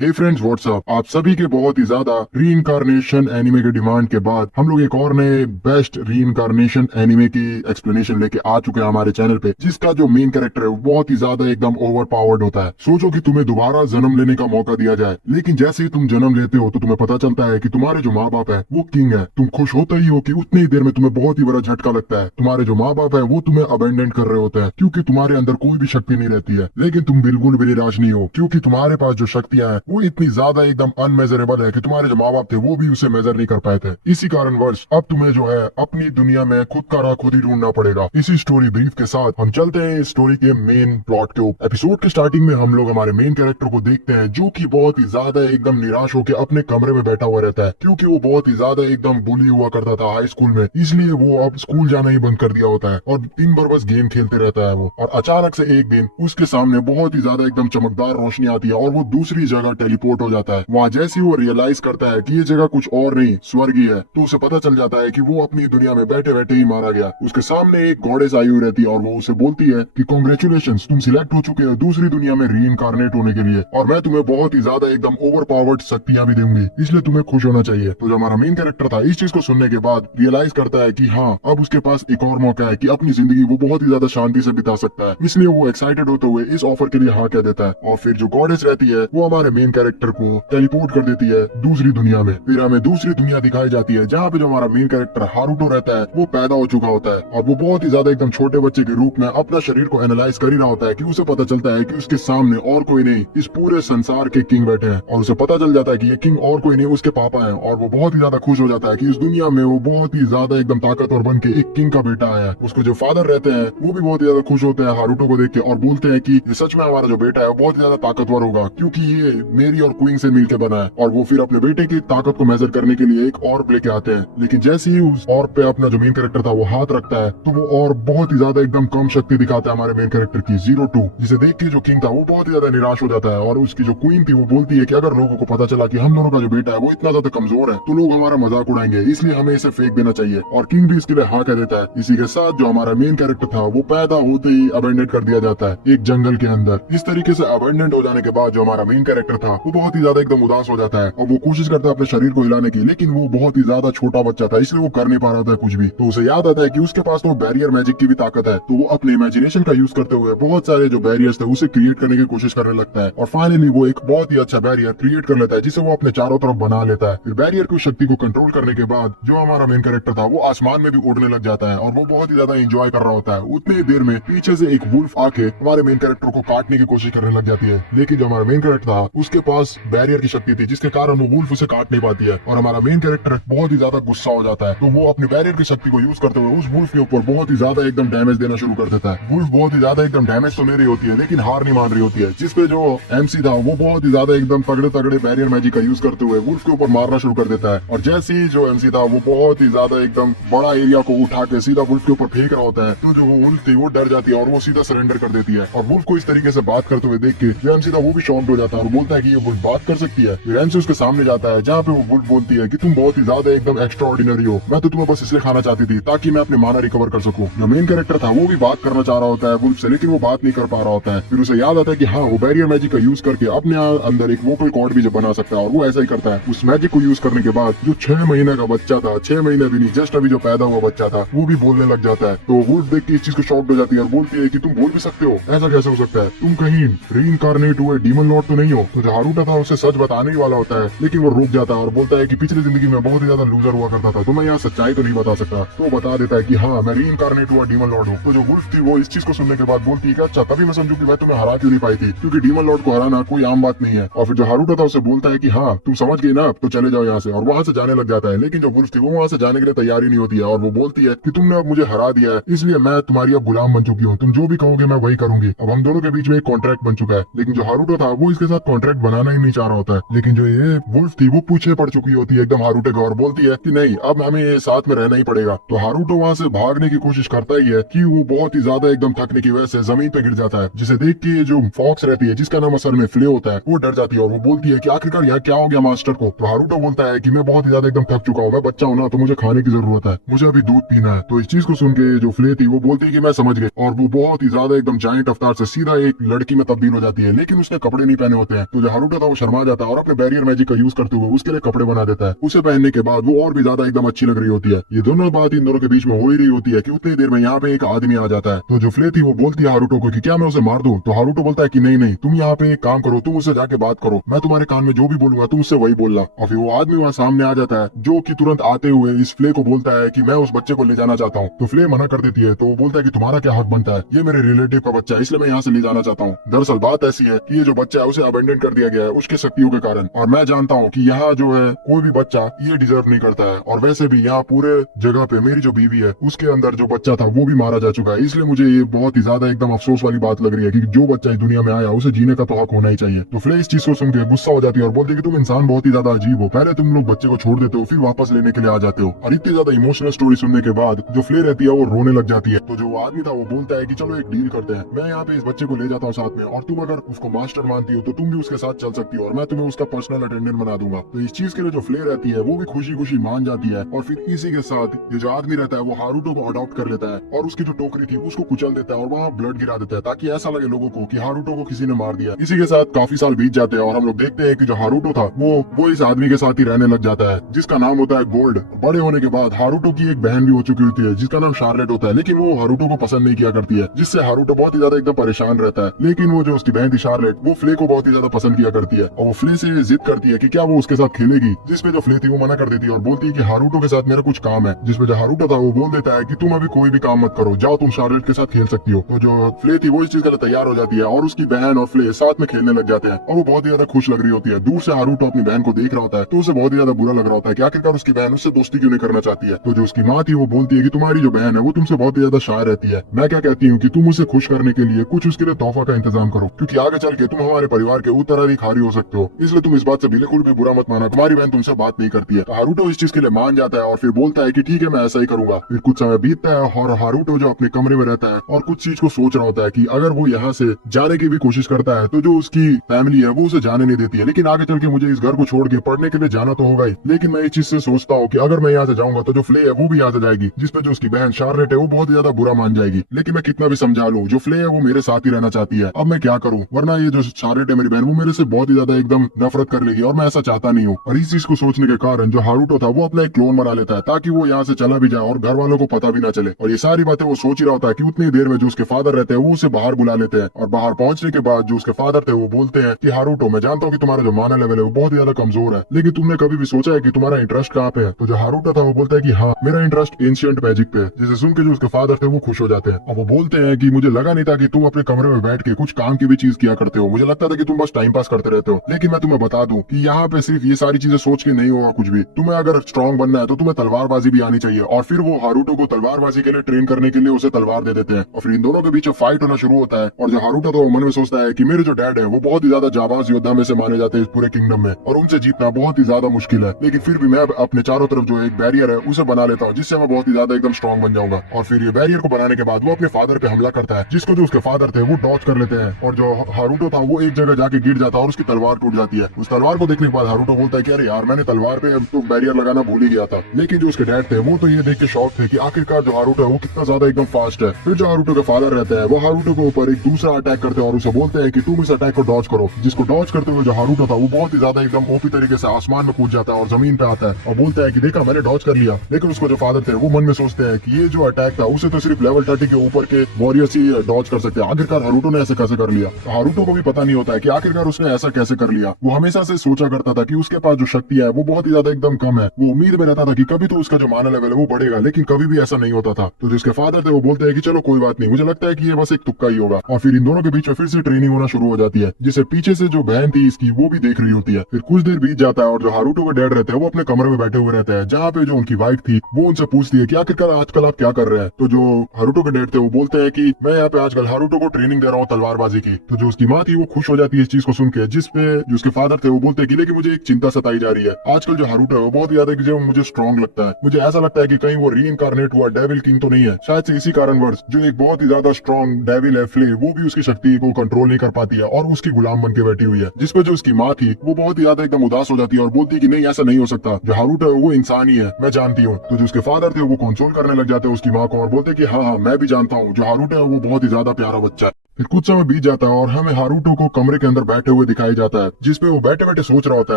हे friends WhatsApp. आप सभी के बहुत ही ज्यादा रीइंकारनेशन एनिमे के डिमांड के बाद हम लोग एक और नए बेस्ट रीइंकारनेशन एनिमे की एक्सप्लेनेशन लेके आ चुके हैं हमारे चैनल पे, जिसका जो मेन कैरेक्टर है वो बहुत ही ज्यादा एकदम ओवर पावर्ड होता है। सोचो कि तुम्हें दोबारा जन्म लेने का मौका दिया जाए, लेकिन जैसे ही तुम जन्म लेते हो तो तुम्हें पता चलता है कि तुम्हारे जो माँ बाप है वो किंग है। तुम खुश होते ही हो कि उतनी ही देर में तुम्हें बहुत ही बड़ा झटका लगता है। तुम्हारे जो माँ बाप है वो तुम्हें अबेंडन कर रहे होते हैं क्योंकि तुम्हारे अंदर कोई भी शक्ति नहीं रहती है। लेकिन तुम बिल्कुल भी निराश नहीं हो क्योंकि तुम्हारे पास जो शक्तियां हैं वो इतनी ज्यादा एकदम अनमेजरेबल है कि तुम्हारे जो माँ बाप थे वो भी उसे मेजर नहीं कर पाए थे। इसी कारणवश अब तुम्हें जो है अपनी दुनिया में खुद का राह खुद ही ढूंढना पड़ेगा। इसी स्टोरी ब्रीफ के साथ हम चलते हैं इस स्टोरी के मेन प्लॉट के ऊपर। एपिसोड के स्टार्टिंग में हम लोग हमारे मेन कैरेक्टर को देखते हैं जो कि बहुत ही ज्यादा एकदम निराश होकर अपने कमरे में बैठा हुआ रहता है क्योंकि वो बहुत ही ज्यादा एकदम बुली हुआ करता था हाई स्कूल में, इसलिए वो अब स्कूल जाना ही बंद कर दिया होता है और दिन भर बस गेम खेलते रहता है वो। और अचानक से एक दिन उसके सामने बहुत ही ज्यादा एकदम चमकदार रोशनी आती है और वो दूसरी जगह टेलीपोर्ट हो जाता है। वहाँ जैसे ही वो रियलाइज करता है कि ये जगह कुछ और नहीं स्वर्ग ही है, तो उसे पता चल जाता है कि वो अपनी दुनिया में बैठे बैठे ही मारा गया। उसके सामने एक गॉडेस आई हुई रहती है और वो उसे बोलती है कि कांग्रेचुलेशंस, तुम सिलेक्ट हो चुके हो दूसरी दुनिया में रीइंकारनेट होने के लिए और मैं तुम्हें बहुत ही ज्यादा एकदम ओवर पावर्ड शक्तियां भी दूंगी, इसलिए तुम्हें खुश होना चाहिए। तो जो हमारा मेन कैरेक्टर था इस चीज को सुनने के बाद रियलाइज करता है कि हाँ, अब उसके पास एक और मौका है कि अपनी जिंदगी वो बहुत ही ज्यादा शांति से बिता सकता है। इसलिए वो एक्साइटेड होते हुए इस ऑफर के लिए हाँ कह देता है और फिर जो गॉडेस रहती है वो हमारे मेन कैरेक्टर को टेलीपोर्ट कर देती है दूसरी दुनिया में। फिर हमें दूसरी दुनिया दिखाई जाती है जहाँ पे जो हमारा मेन कैरेक्टर हारुतो रहता है वो पैदा हो चुका होता है और वो बहुत ही ज्यादा एकदम छोटे बच्चे के रूप में अपना शरीर को एनालाइज कर ही रहा होता है कि उसे पता चलता है कि उसके सामने और कोई नहीं इस पूरे संसार के किंग बैठे हैं और उसे पता चल जाता है कि ये किंग और कोई नहीं उसके पापा है। और वो बहुत ही ज्यादा खुश हो जाता है कि इस दुनिया में वो बहुत ही ज्यादा एकदम ताकतवर बन के एक किंग का बेटा आया है। उसको जो फादर रहते हैं वो भी बहुत ही ज्यादा खुश होते हैं हारुतो को देख के और बोलते हैं कि ये सच में हमारा जो बेटा है वो बहुत ही ज्यादा ताकतवर होगा क्योंकि ये मेरी और क्वीन से मिलकर बना है। और वो फिर अपने बेटे की ताकत को मेजर करने के लिए एक ऑर्ब लेके आते हैं, लेकिन जैसे ही उस ऑर्ब पे अपना जो मेन कैरेक्टर था वो हाथ रखता है तो वो और बहुत ही ज्यादा एकदम कम शक्ति दिखाता है हमारे मेन कैरेक्टर की 02, जिसे देख के जो किंग था वो बहुत ही ज्यादा निराश हो जाता है। और उसकी जो क्वीन थी वो बोलती है कि अगर लोगों को पता चला कि हम दोनों का जो बेटा है वो इतना ज्यादा कमजोर है तो लोग हमारा मजाक उड़ाएंगे, इसलिए हमें इसे फेंक देना चाहिए। और किंग भी इसके लिए हाँ कह देता है। इसी के साथ जो हमारा मेन कैरेक्टर था वो पैदा होते ही अबेंडेंट कर दिया जाता है एक जंगल के अंदर। इस तरीके से अबेंडेंट हो जाने के बाद जो हमारा मेन कैरेक्टर था वो बहुत ही ज्यादा एकदम उदास हो जाता है और वो कोशिश करता है अपने शरीर को हिलाने की, लेकिन वो बहुत ही ज्यादा छोटा बच्चा था इसलिए वो कर नहीं पा रहा था कुछ भी। तो उसे याद आता है कि उसके पास तो बैरियर मैजिक की भी ताकत है, तो वो अपने इमेजिनेशन का यूज करते हुए बहुत सारे जो बैरियर्स थे उसे क्रिएट करने की कोशिश करने लगता है और फाइनली वो एक बहुत ही अच्छा बैरियर क्रिएट कर लेता है जिसे वो अपने चारों तरफ बना लेता है। फिर बैरियर की शक्ति को कंट्रोल करने के बाद जो हमारा मेन कैरेक्टर था वो आसमान में भी उड़ने लग जाता है और वो बहुत ही ज्यादा एंजॉय कर रहा होता है। उतनी ही देर में पीछे से एक वुल्फ आके हमारे मेन कैरेक्टर को काटने की कोशिश करने लग जाती है, लेकिन जो हमारा मेन कैरेक्टर था उसके पास बैरियर की शक्ति थी जिसके कारण वो वुल्फ उसे काट नहीं पाती है और हमारा मेन कैरेक्टर बहुत ही ज्यादा गुस्सा हो जाता है। तो वो अपने बैरियर की शक्ति को यूज करते हुए उस वुल्फ के ऊपर बहुत ही ज्यादा एकदम डैमेज देना शुरू कर देता है। वुल्फ बहुत ही ज्यादा एकदम डैमेज तो ले रही होती है लेकिन हार नहीं मान रही होती है, जिसपे जो एमसी था वो बहुत ही ज्यादा एकदम तगड़े तगड़े बैरियर मैजिक का यूज करते हुए वुल्फ के ऊपर मारना शुरू कर देता है। और जैसे ही जो एमसी था वो बहुत ही ज्यादा एकदम बड़ा एरिया को उठा के सीधा वुल्फ के ऊपर फेंक रहा होता है, तो जो वो वुल्फ थी वो डर जाती है और वो सीधा सरेंडर कर देती है। और वुल्फ को इस तरीके से बात करते हुए देख के जो एमसी था वो भी शॉक्ड हो जाता है और बोलता है कि ये वुल्फ बात कर सकती है। फिर एमसी उसके सामने जाता है जहाँ पे वो वुल्फ बोलती है कि तुम बहुत ही ज्यादा एकदम एक्स्ट्रा ऑर्डिनरी हो, मैं तो तुम्हें बस इसलिए खाना चाहती थी ताकि मैं अपने माना रिकवर कर सकूं। जो मेन कैरेक्टर था वो भी बात करना चाह रहा होता है वुल्फ से, लेकिन वो बात नहीं कर पा रहा होता है। फिर उसे याद आता है कि हाँ, वो बैरियर मैजिक का यूज करके अपने अंदर एक वोकल कॉर्ड भी बना सकता है और वो ऐसा ही करता है। उस मैजिक को यूज करने के बाद जो 6 महीने का बच्चा था, 6 महीने भी नहीं, जस्ट अभी जो पैदा हुआ बच्चा था वो भी बोलने लग जाता है। तो वुल्फ देख के इस चीज को शॉक्ड हो जाती है और बोलती है कि तुम बोल भी सकते हो, ऐसा कैसे हो सकता है, तुम कहीं रीइंकारनेट हुए डीमन लॉर्ड तो नहीं हो। तो जो हारुतो था उसे सच बताने ही वाला होता है लेकिन वो रुक जाता है और बोलता है कि पिछली जिंदगी में बहुत ही ज्यादा लूजर हुआ करता था तो मैं यहाँ सच्चाई तो नहीं बता सकता। तो बता देता है कि हाँ, मैं रीइंकारनेट हुआ डीमन लॉर्ड हूँ। तो जो वुल्फ थी वो इस चीज को सुनने के बाद बोलती है कि अच्छा, तभी मैं समझू कि मैं तुम्हें हरा क्यों नहीं पाई थी, क्योंकि डीमन लॉर्ड को हराना कोई आम बात नहीं है। और फिर जो हारुतो था उसे बोलता है कि हाँ, तुम समझ गई ना, तो चले जाओ यहाँ से, और वहाँ से जाने लग जाता है। लेकिन जो वुल्फ थी वो वहाँ से जाने के लिए तैयार ही नहीं होती है और वो बोलती है कि तुमने अब मुझे हरा दिया है इसलिए मैं तुम्हारी अब गुलाम बन चुकी हूँ, तुम जो भी कहोगे मैं वही करूंगी। अब हम दोनों के बीच में एक कॉन्ट्रैक्ट बन चुका है। लेकिन जो हारुतो था वो इसके साथ कॉन्ट्रैक्ट बनाना ही नहीं चाह रहा होता है। लेकिन जो ये वुल्फ थी वो पीछे पड़ चुकी होती है एकदम हारुतो को और बोलती है कि नहीं, अब हमें साथ में रहना ही पड़ेगा। तो हारुतो वहाँ से भागने की कोशिश करता ही है कि वो बहुत ही ज्यादा एकदम थकने की वजह से जमीन पे गिर जाता है, जिसे देख के जो फॉक्स रहती है जिसका नाम असल में फ्ले होता है वो डर जाती है और वो बोलती है कि आखिरकार यहाँ क्या हो गया मास्टर को। तो हारुतो बोलता है कि मैं बहुत ही ज्यादा एकदम थक चुका हूँ, मैं बच्चा हूँ ना, तो मुझे खाने की जरूरत है, मुझे अभी दूध पीना है। तो इस चीज को सुन के जो फ्ले थी वो बोलती है कि मैं समझ गई और वो बहुत ही ज्यादा एकदम जायंट अवतार से सीधा एक लड़की में तब्दील हो जाती है, लेकिन उसने कपड़े नहीं पहने होते हैं। तो जो हारुतो था वो शर्मा जाता है और अपने बैरियर मैजिक का यूज करते हुए उसके लिए कपड़े बना देता है। उसे पहनने के बाद वो और भी ज्यादा एकदम अच्छी लग रही होती है। ये दोनों बात इन दोनों के बीच में हो ही रही होती है कि उतनी देर में यहाँ पे एक आदमी आ जाता है। तो जो फ्ले थी वो बोलती है हारुतो को कि क्या मैं उसे मार दूं? तो हारुतो बोलता है कि नहीं नहीं, तुम यहाँ पे एक काम करो, तुम उससे जाके बात करो, मैं तुम्हारे कान में जो भी बोलूंगा तुम उससे वही बोलना। और फिर वो आदमी वहाँ सामने आ जाता है जो कि तुरंत आते हुए इस फ्ले को बोलता है कि मैं उस बच्चे को ले जाना चाहता हूँ। तो फ्ले मना कर देती है। तो वो बोलता है कि तुम्हारा क्या हक बनता है, ये मेरे रिलेटिव का बच्चा है इसलिए मैं यहाँ से ले जाना चाहता हूँ। दरअसल बात ऐसी है कि ये जो बच्चा है उसे अबेंडन कर दिया गया है उसके शक्तियों के कारण, और मैं जानता हूँ कि यहाँ जो है कोई भी बच्चा ये डिजर्व नहीं करता है। और वैसे भी यहाँ पूरे जगह पे मेरी जो बीवी है उसके अंदर जो बच्चा था वो भी मारा जा चुका है, इसलिए मुझे ये बहुत ही ज्यादा एकदम अफसोस वाली बात लग रही है कि जो बच्चा इस दुनिया में आया उसे जीने का तो हक होना ही चाहिए। तो फ्ले इस चीज को सुन के गुस्सा हो जाती है और बोलती है कि तुम इंसान बहुत ही ज्यादा अजीब हो, पहले तुम लोग बच्चे को छोड़ देते हो फिर वापस लेने के लिए आ जाते हो। और इतनी ज्यादा इमोशनल स्टोरी सुनने के बाद जो फ्ले रहती है वो रोने लग जाती है। तो जो आदमी था वो बोलता है कि चलो एक डील करते हैं, मैं यहाँ पे इस बच्चे को ले जाता हूँ साथ में, और तुम अगर उसको मास्टर मानती हो तो तुम भी उसके साथ चल सकती हो और मैं तुम्हें उसका पर्सनल अटेंडेंट बना दूंगा। तो इस चीज के लिए जो फ्ले रहती है वो भी खुशी खुशी मान जाती है। और फिर इसी के साथ ये जो आदमी रहता है वो हारुतो को अडॉप्ट कर लेता है और उसकी जो टोकरी थी उसको कुचल देता है और वहाँ ब्लड गिरा देता है ताकि ऐसा लगे लोगों को कि हारुतो को किसी ने मार दिया। इसी के साथ काफी साल बीत जाते हैं और हम लोग देखते हैं कि जो हारुतो था वो इस आदमी के साथ ही रहने लग जाता है जिसका नाम होता है गोल्ड। बड़े होने के बाद हारुतो की एक बहन भी हो चुकी होती है जिसका नाम शार्लेट होता है, लेकिन वो हारुतो को पसंद नहीं किया करती है जिससे हारुतो बहुत ही ज्यादा एकदम परेशान रहता है। लेकिन वो जो उसकी बहन थी शार्लेट वो फ्ले को बहुत ही ज्यादा पसंद किया करती है और वो फ्ले से जिद करती है कि क्या वो उसके साथ खेलेगी, जिसपे जो फ्ले थी वो मना कर देती है और बोलती है कि हारुतो के साथ मेरा कुछ काम है। जिसपे जो हारुतो था वो बोल देता है कि तुम अभी कोई भी काम मत करो, जाओ तुम शार्लेट के साथ खेल सकती हो। तो जो फ्ले थी वो इस चीज के लिए तैयार हो जाती है और उसकी बहन और फ्ले साथ में खेलने लग जाते हैं और वो बहुत ही ज्यादा खुश लग रही होती है। दूर से हारुतो अपनी बहन को देख रहा होता है तो उसे बहुत ही ज्यादा बुरा लग रहा होता है कि आखिरकार उसकी बहन उससे दोस्ती क्यों नहीं करना चाहती है। तो जो उसकी माँ थी वो बोलती है कि तुम्हारी जो बहन है वो तुमसे बहुत ही ज्यादा शायर रहती है, मैं क्या कहती हूँ कि तुम उसे खुश करने के लिए कुछ उसके लिए तोहफा का इंतजाम करो, क्योंकि आगे चल के तुम हमारे परिवार के उत्तराधिकारी हो सकते हो, इसलिए तुम इस बात से बिल्कुल भी बुरा मत माना, तुम्हारी बहन तुमसे बात नहीं करती है। तो हारुतो इस चीज के लिए मान जाता है और फिर बोलता है कि ठीक है मैं ऐसा ही करूंगा। फिर कुछ समय बीतता है और हारुतो जो अपने कमरे में रहता है और कुछ चीज को सोच रहा होता है कि अगर वो यहाँ से जाने की भी कोशिश करता है तो जो उसकी फैमिली है वो उसे जाने नहीं देती है, लेकिन आगे चल के मुझे इस घर को छोड़ के पढ़ने के लिए जाना तो होगा ही। लेकिन मैं इस चीज से सोचता हूँ कि अगर मैं यहाँ से जाऊंगा तो जो फ्ले है वो भी यहाँ से जाएगी, जिसपे जो उसकी बहन शार्लेट है वो बहुत ज्यादा बुरा मान जाएगी। लेकिन मैं कितना भी समझा लूं जो फ्ले है वो मेरे साथ ही रहना चाहती है, अब मैं क्या करूं, वरना ये जो शार्लेट है मेरी बहन वो मेरे से बहुत ही ज्यादा एकदम नफरत कर लेगी और मैं ऐसा चाहता नहीं हूँ। और इस चीज को सोचने के कारण जो हारुतो था वो अपना एक क्लोन बना लेता है ताकि वो यहाँ से चला भी जाए और घर वालों को पता भी ना चले। और ये सारी बातें वो सोच ही रहा होता है कि उतनी देर में जो उसके फादर रहते हैं वो उसे बाहर बुला लेते हैं और बाहर पहुंचने के बाद जो उसके फादर थे वो बोलते हैं कि हारुतो मैं जानता हूँ कि तुम्हारा जो माना लेवल है वो बहुत ही ज्यादा कमजोर है, लेकिन तुमने कभी भी सोचा है कि तुम्हारा इंटरेस्ट कहाँ पे है? तो जो हारुतो था वो बोलता है कि हाँ मेरा इंटरेस्ट एंशिएंट मैजिक पे है, जिसे सुन के जो उसके फादर थे वो खुश हो जाते हैं और वो बोलते हैं कि मुझे लगा नहीं था कि तुम अपने कमरे में बैठ के कुछ काम की भी चीज किया करते हो, मुझे लगता था कि तुम बस टाइम पास करते रहते हो, लेकिन मैं तुम्हें बता दूं कि यहाँ पे सिर्फ ये सारी चीजें सोच के नहीं होगा कुछ भी, तुम्हें अगर स्ट्रॉन्ग बनना है तो तुम्हें तलवारबाजी भी आनी चाहिए। और फिर वो हारुतो को तलवारबाजी के लिए ट्रेन करने के लिए उसे तलवार दे देते हैं और फिर इन दोनों के बीच फाइट होना शुरू होता है। और जो हारुतो तो मन में सोचता है कि मेरे जो डैड है वो बहुत ही ज्यादा जाबाज योद्धा में से माने जाते हैं इस पूरे किंगडम में और उनसे जीतना बहुत ही ज्यादा मुश्किल है, लेकिन फिर भी मैं अपने चारों तरफ जो एक बैरियर है उसे बना लेता हूँ जिससे मैं बहुत ही ज्यादा एकदम स्ट्रॉन्ग बन जाऊंगा। और फिर ये बैरियर को बनाने के बाद वो अपने फादर पे हमला करता है जिसको जो उसके फादर थे वो डॉच कर लेते हैं और जो हारुतो था वो एक जगह जाके गिर जाता है और उसकी तलवार टूट जाती है। उस तलवार को देखने के बाद हारुतो बोलता है कि अरे यार मैंने तलवार पे तो बैरियर लगाना भूल ही गया था। लेकिन जो उसके डैड थे वो तो ये देख के शॉक थे कि आखिरकार जो हारुतो है वो कितना ज्यादा एकदम फास्ट है। फिर जो हारुतो के फादर रहते हैं वो हारुतो के ऊपर एक दूसरा अटैक करते हैं और उसे बोलते हैं कि तुम इस अटैक को डॉच करो, जिसको डॉच करते हुए जो हारुतो था वो बहुत ही ज्यादा एकदम ओपी तरीके से आसमान में कूद जाता है और जमीन पे आता है और बोलता है कि देखा मैंने डॉच कर लिया। लेकिन उसको जो फादर थे वो मन में सोचते हैं कि ये जो अटैक था उसे तो सिर्फ लेवल 30 के ऊपर के वॉरियर्स ही डॉच कर सकते हैं, आखिरकार हारुतो ने ऐसे कैसे कर लिया। हारुतो को भी पता नहीं होता है कि आखिरकार उसने ऐसा कैसे कर लिया। वो हमेशा से सोचा करता था कि उसके पास जो शक्ति है वो बहुत ही ज्यादा एकदम कम है, वो उम्मीद में रहता था कि कभी तो उसका जो माना लेवल है वो बढ़ेगा, लेकिन कभी भी ऐसा नहीं होता था। तो जिसके फादर थे वो बोलते हैं कि चलो कोई बात नहीं, मुझे लगता है कि ये बस एक तुक्का ही होगा। और फिर इन दोनों के बीच में फिर से ट्रेनिंग होना शुरू हो जाती है जिसे पीछे से जो बहन थी इसकी वो भी देख रही होती है। फिर कुछ देर बीत जाता है और जो हारुतो के डैड रहते हैं वो अपने कमरे में बैठे हुए रहते हैं जहाँ पे जो उनकी वाइफ थी वो उनसे पूछती है कि आखिरकार आजकल आप क्या कर रहे हैं। तो जो हारुतो के डैड थे वो बोलते हैं कि मैं यहाँ पे आजकल हारुतो को ट्रेनिंग दे रहा हूँ तलवारबाजी की। तो जो उसकी माँ थी वो खुश हो जाती है इस चीज को सुन के, जिसपे जो उसके फादर थे वो बोलते हैं कि लेकिन मुझे एक चिंता सताई जा रही है, आजकल जो हारुतो है वो बहुत ज्यादा जो मुझे स्ट्रॉन्ग लगता है, मुझे ऐसा लगता है कि कहीं वो रीइंकारनेट हुआ डेविल किंग तो नहीं है। शायद से इसी कारणवश जो एक बहुत ही ज्यादा स्ट्रॉन्ग डेविल है फ्ले वो भी उसकी शक्ति को कंट्रोल नहीं कर पाती है और उसकी गुलाम बन के बैठी हुई है। जिसपे जो उसकी माँ थी वो बहुत ही ज्यादा एकदम उदास हो जाती है और बोलती है कि नहीं ऐसा नहीं हो सकता, जो हारुतो है वो इंसान ही है, मैं जानती हूँ। तो जो उसके फादर थे वो कंसोल करने लग जाते हैं उसकी माँ को और बोलते हैं कि हाँ हाँ मैं भी जानता हूँ जो हारुतो है वो बहुत ही ज्यादा प्यारा बच्चा है। फिर कुछ समय बीत जाता है और हमें हारूटो को कमरे के अंदर बैठे हुए दिखाई जाता है, जिसपे वो बैठे बैठे सोच रहा होता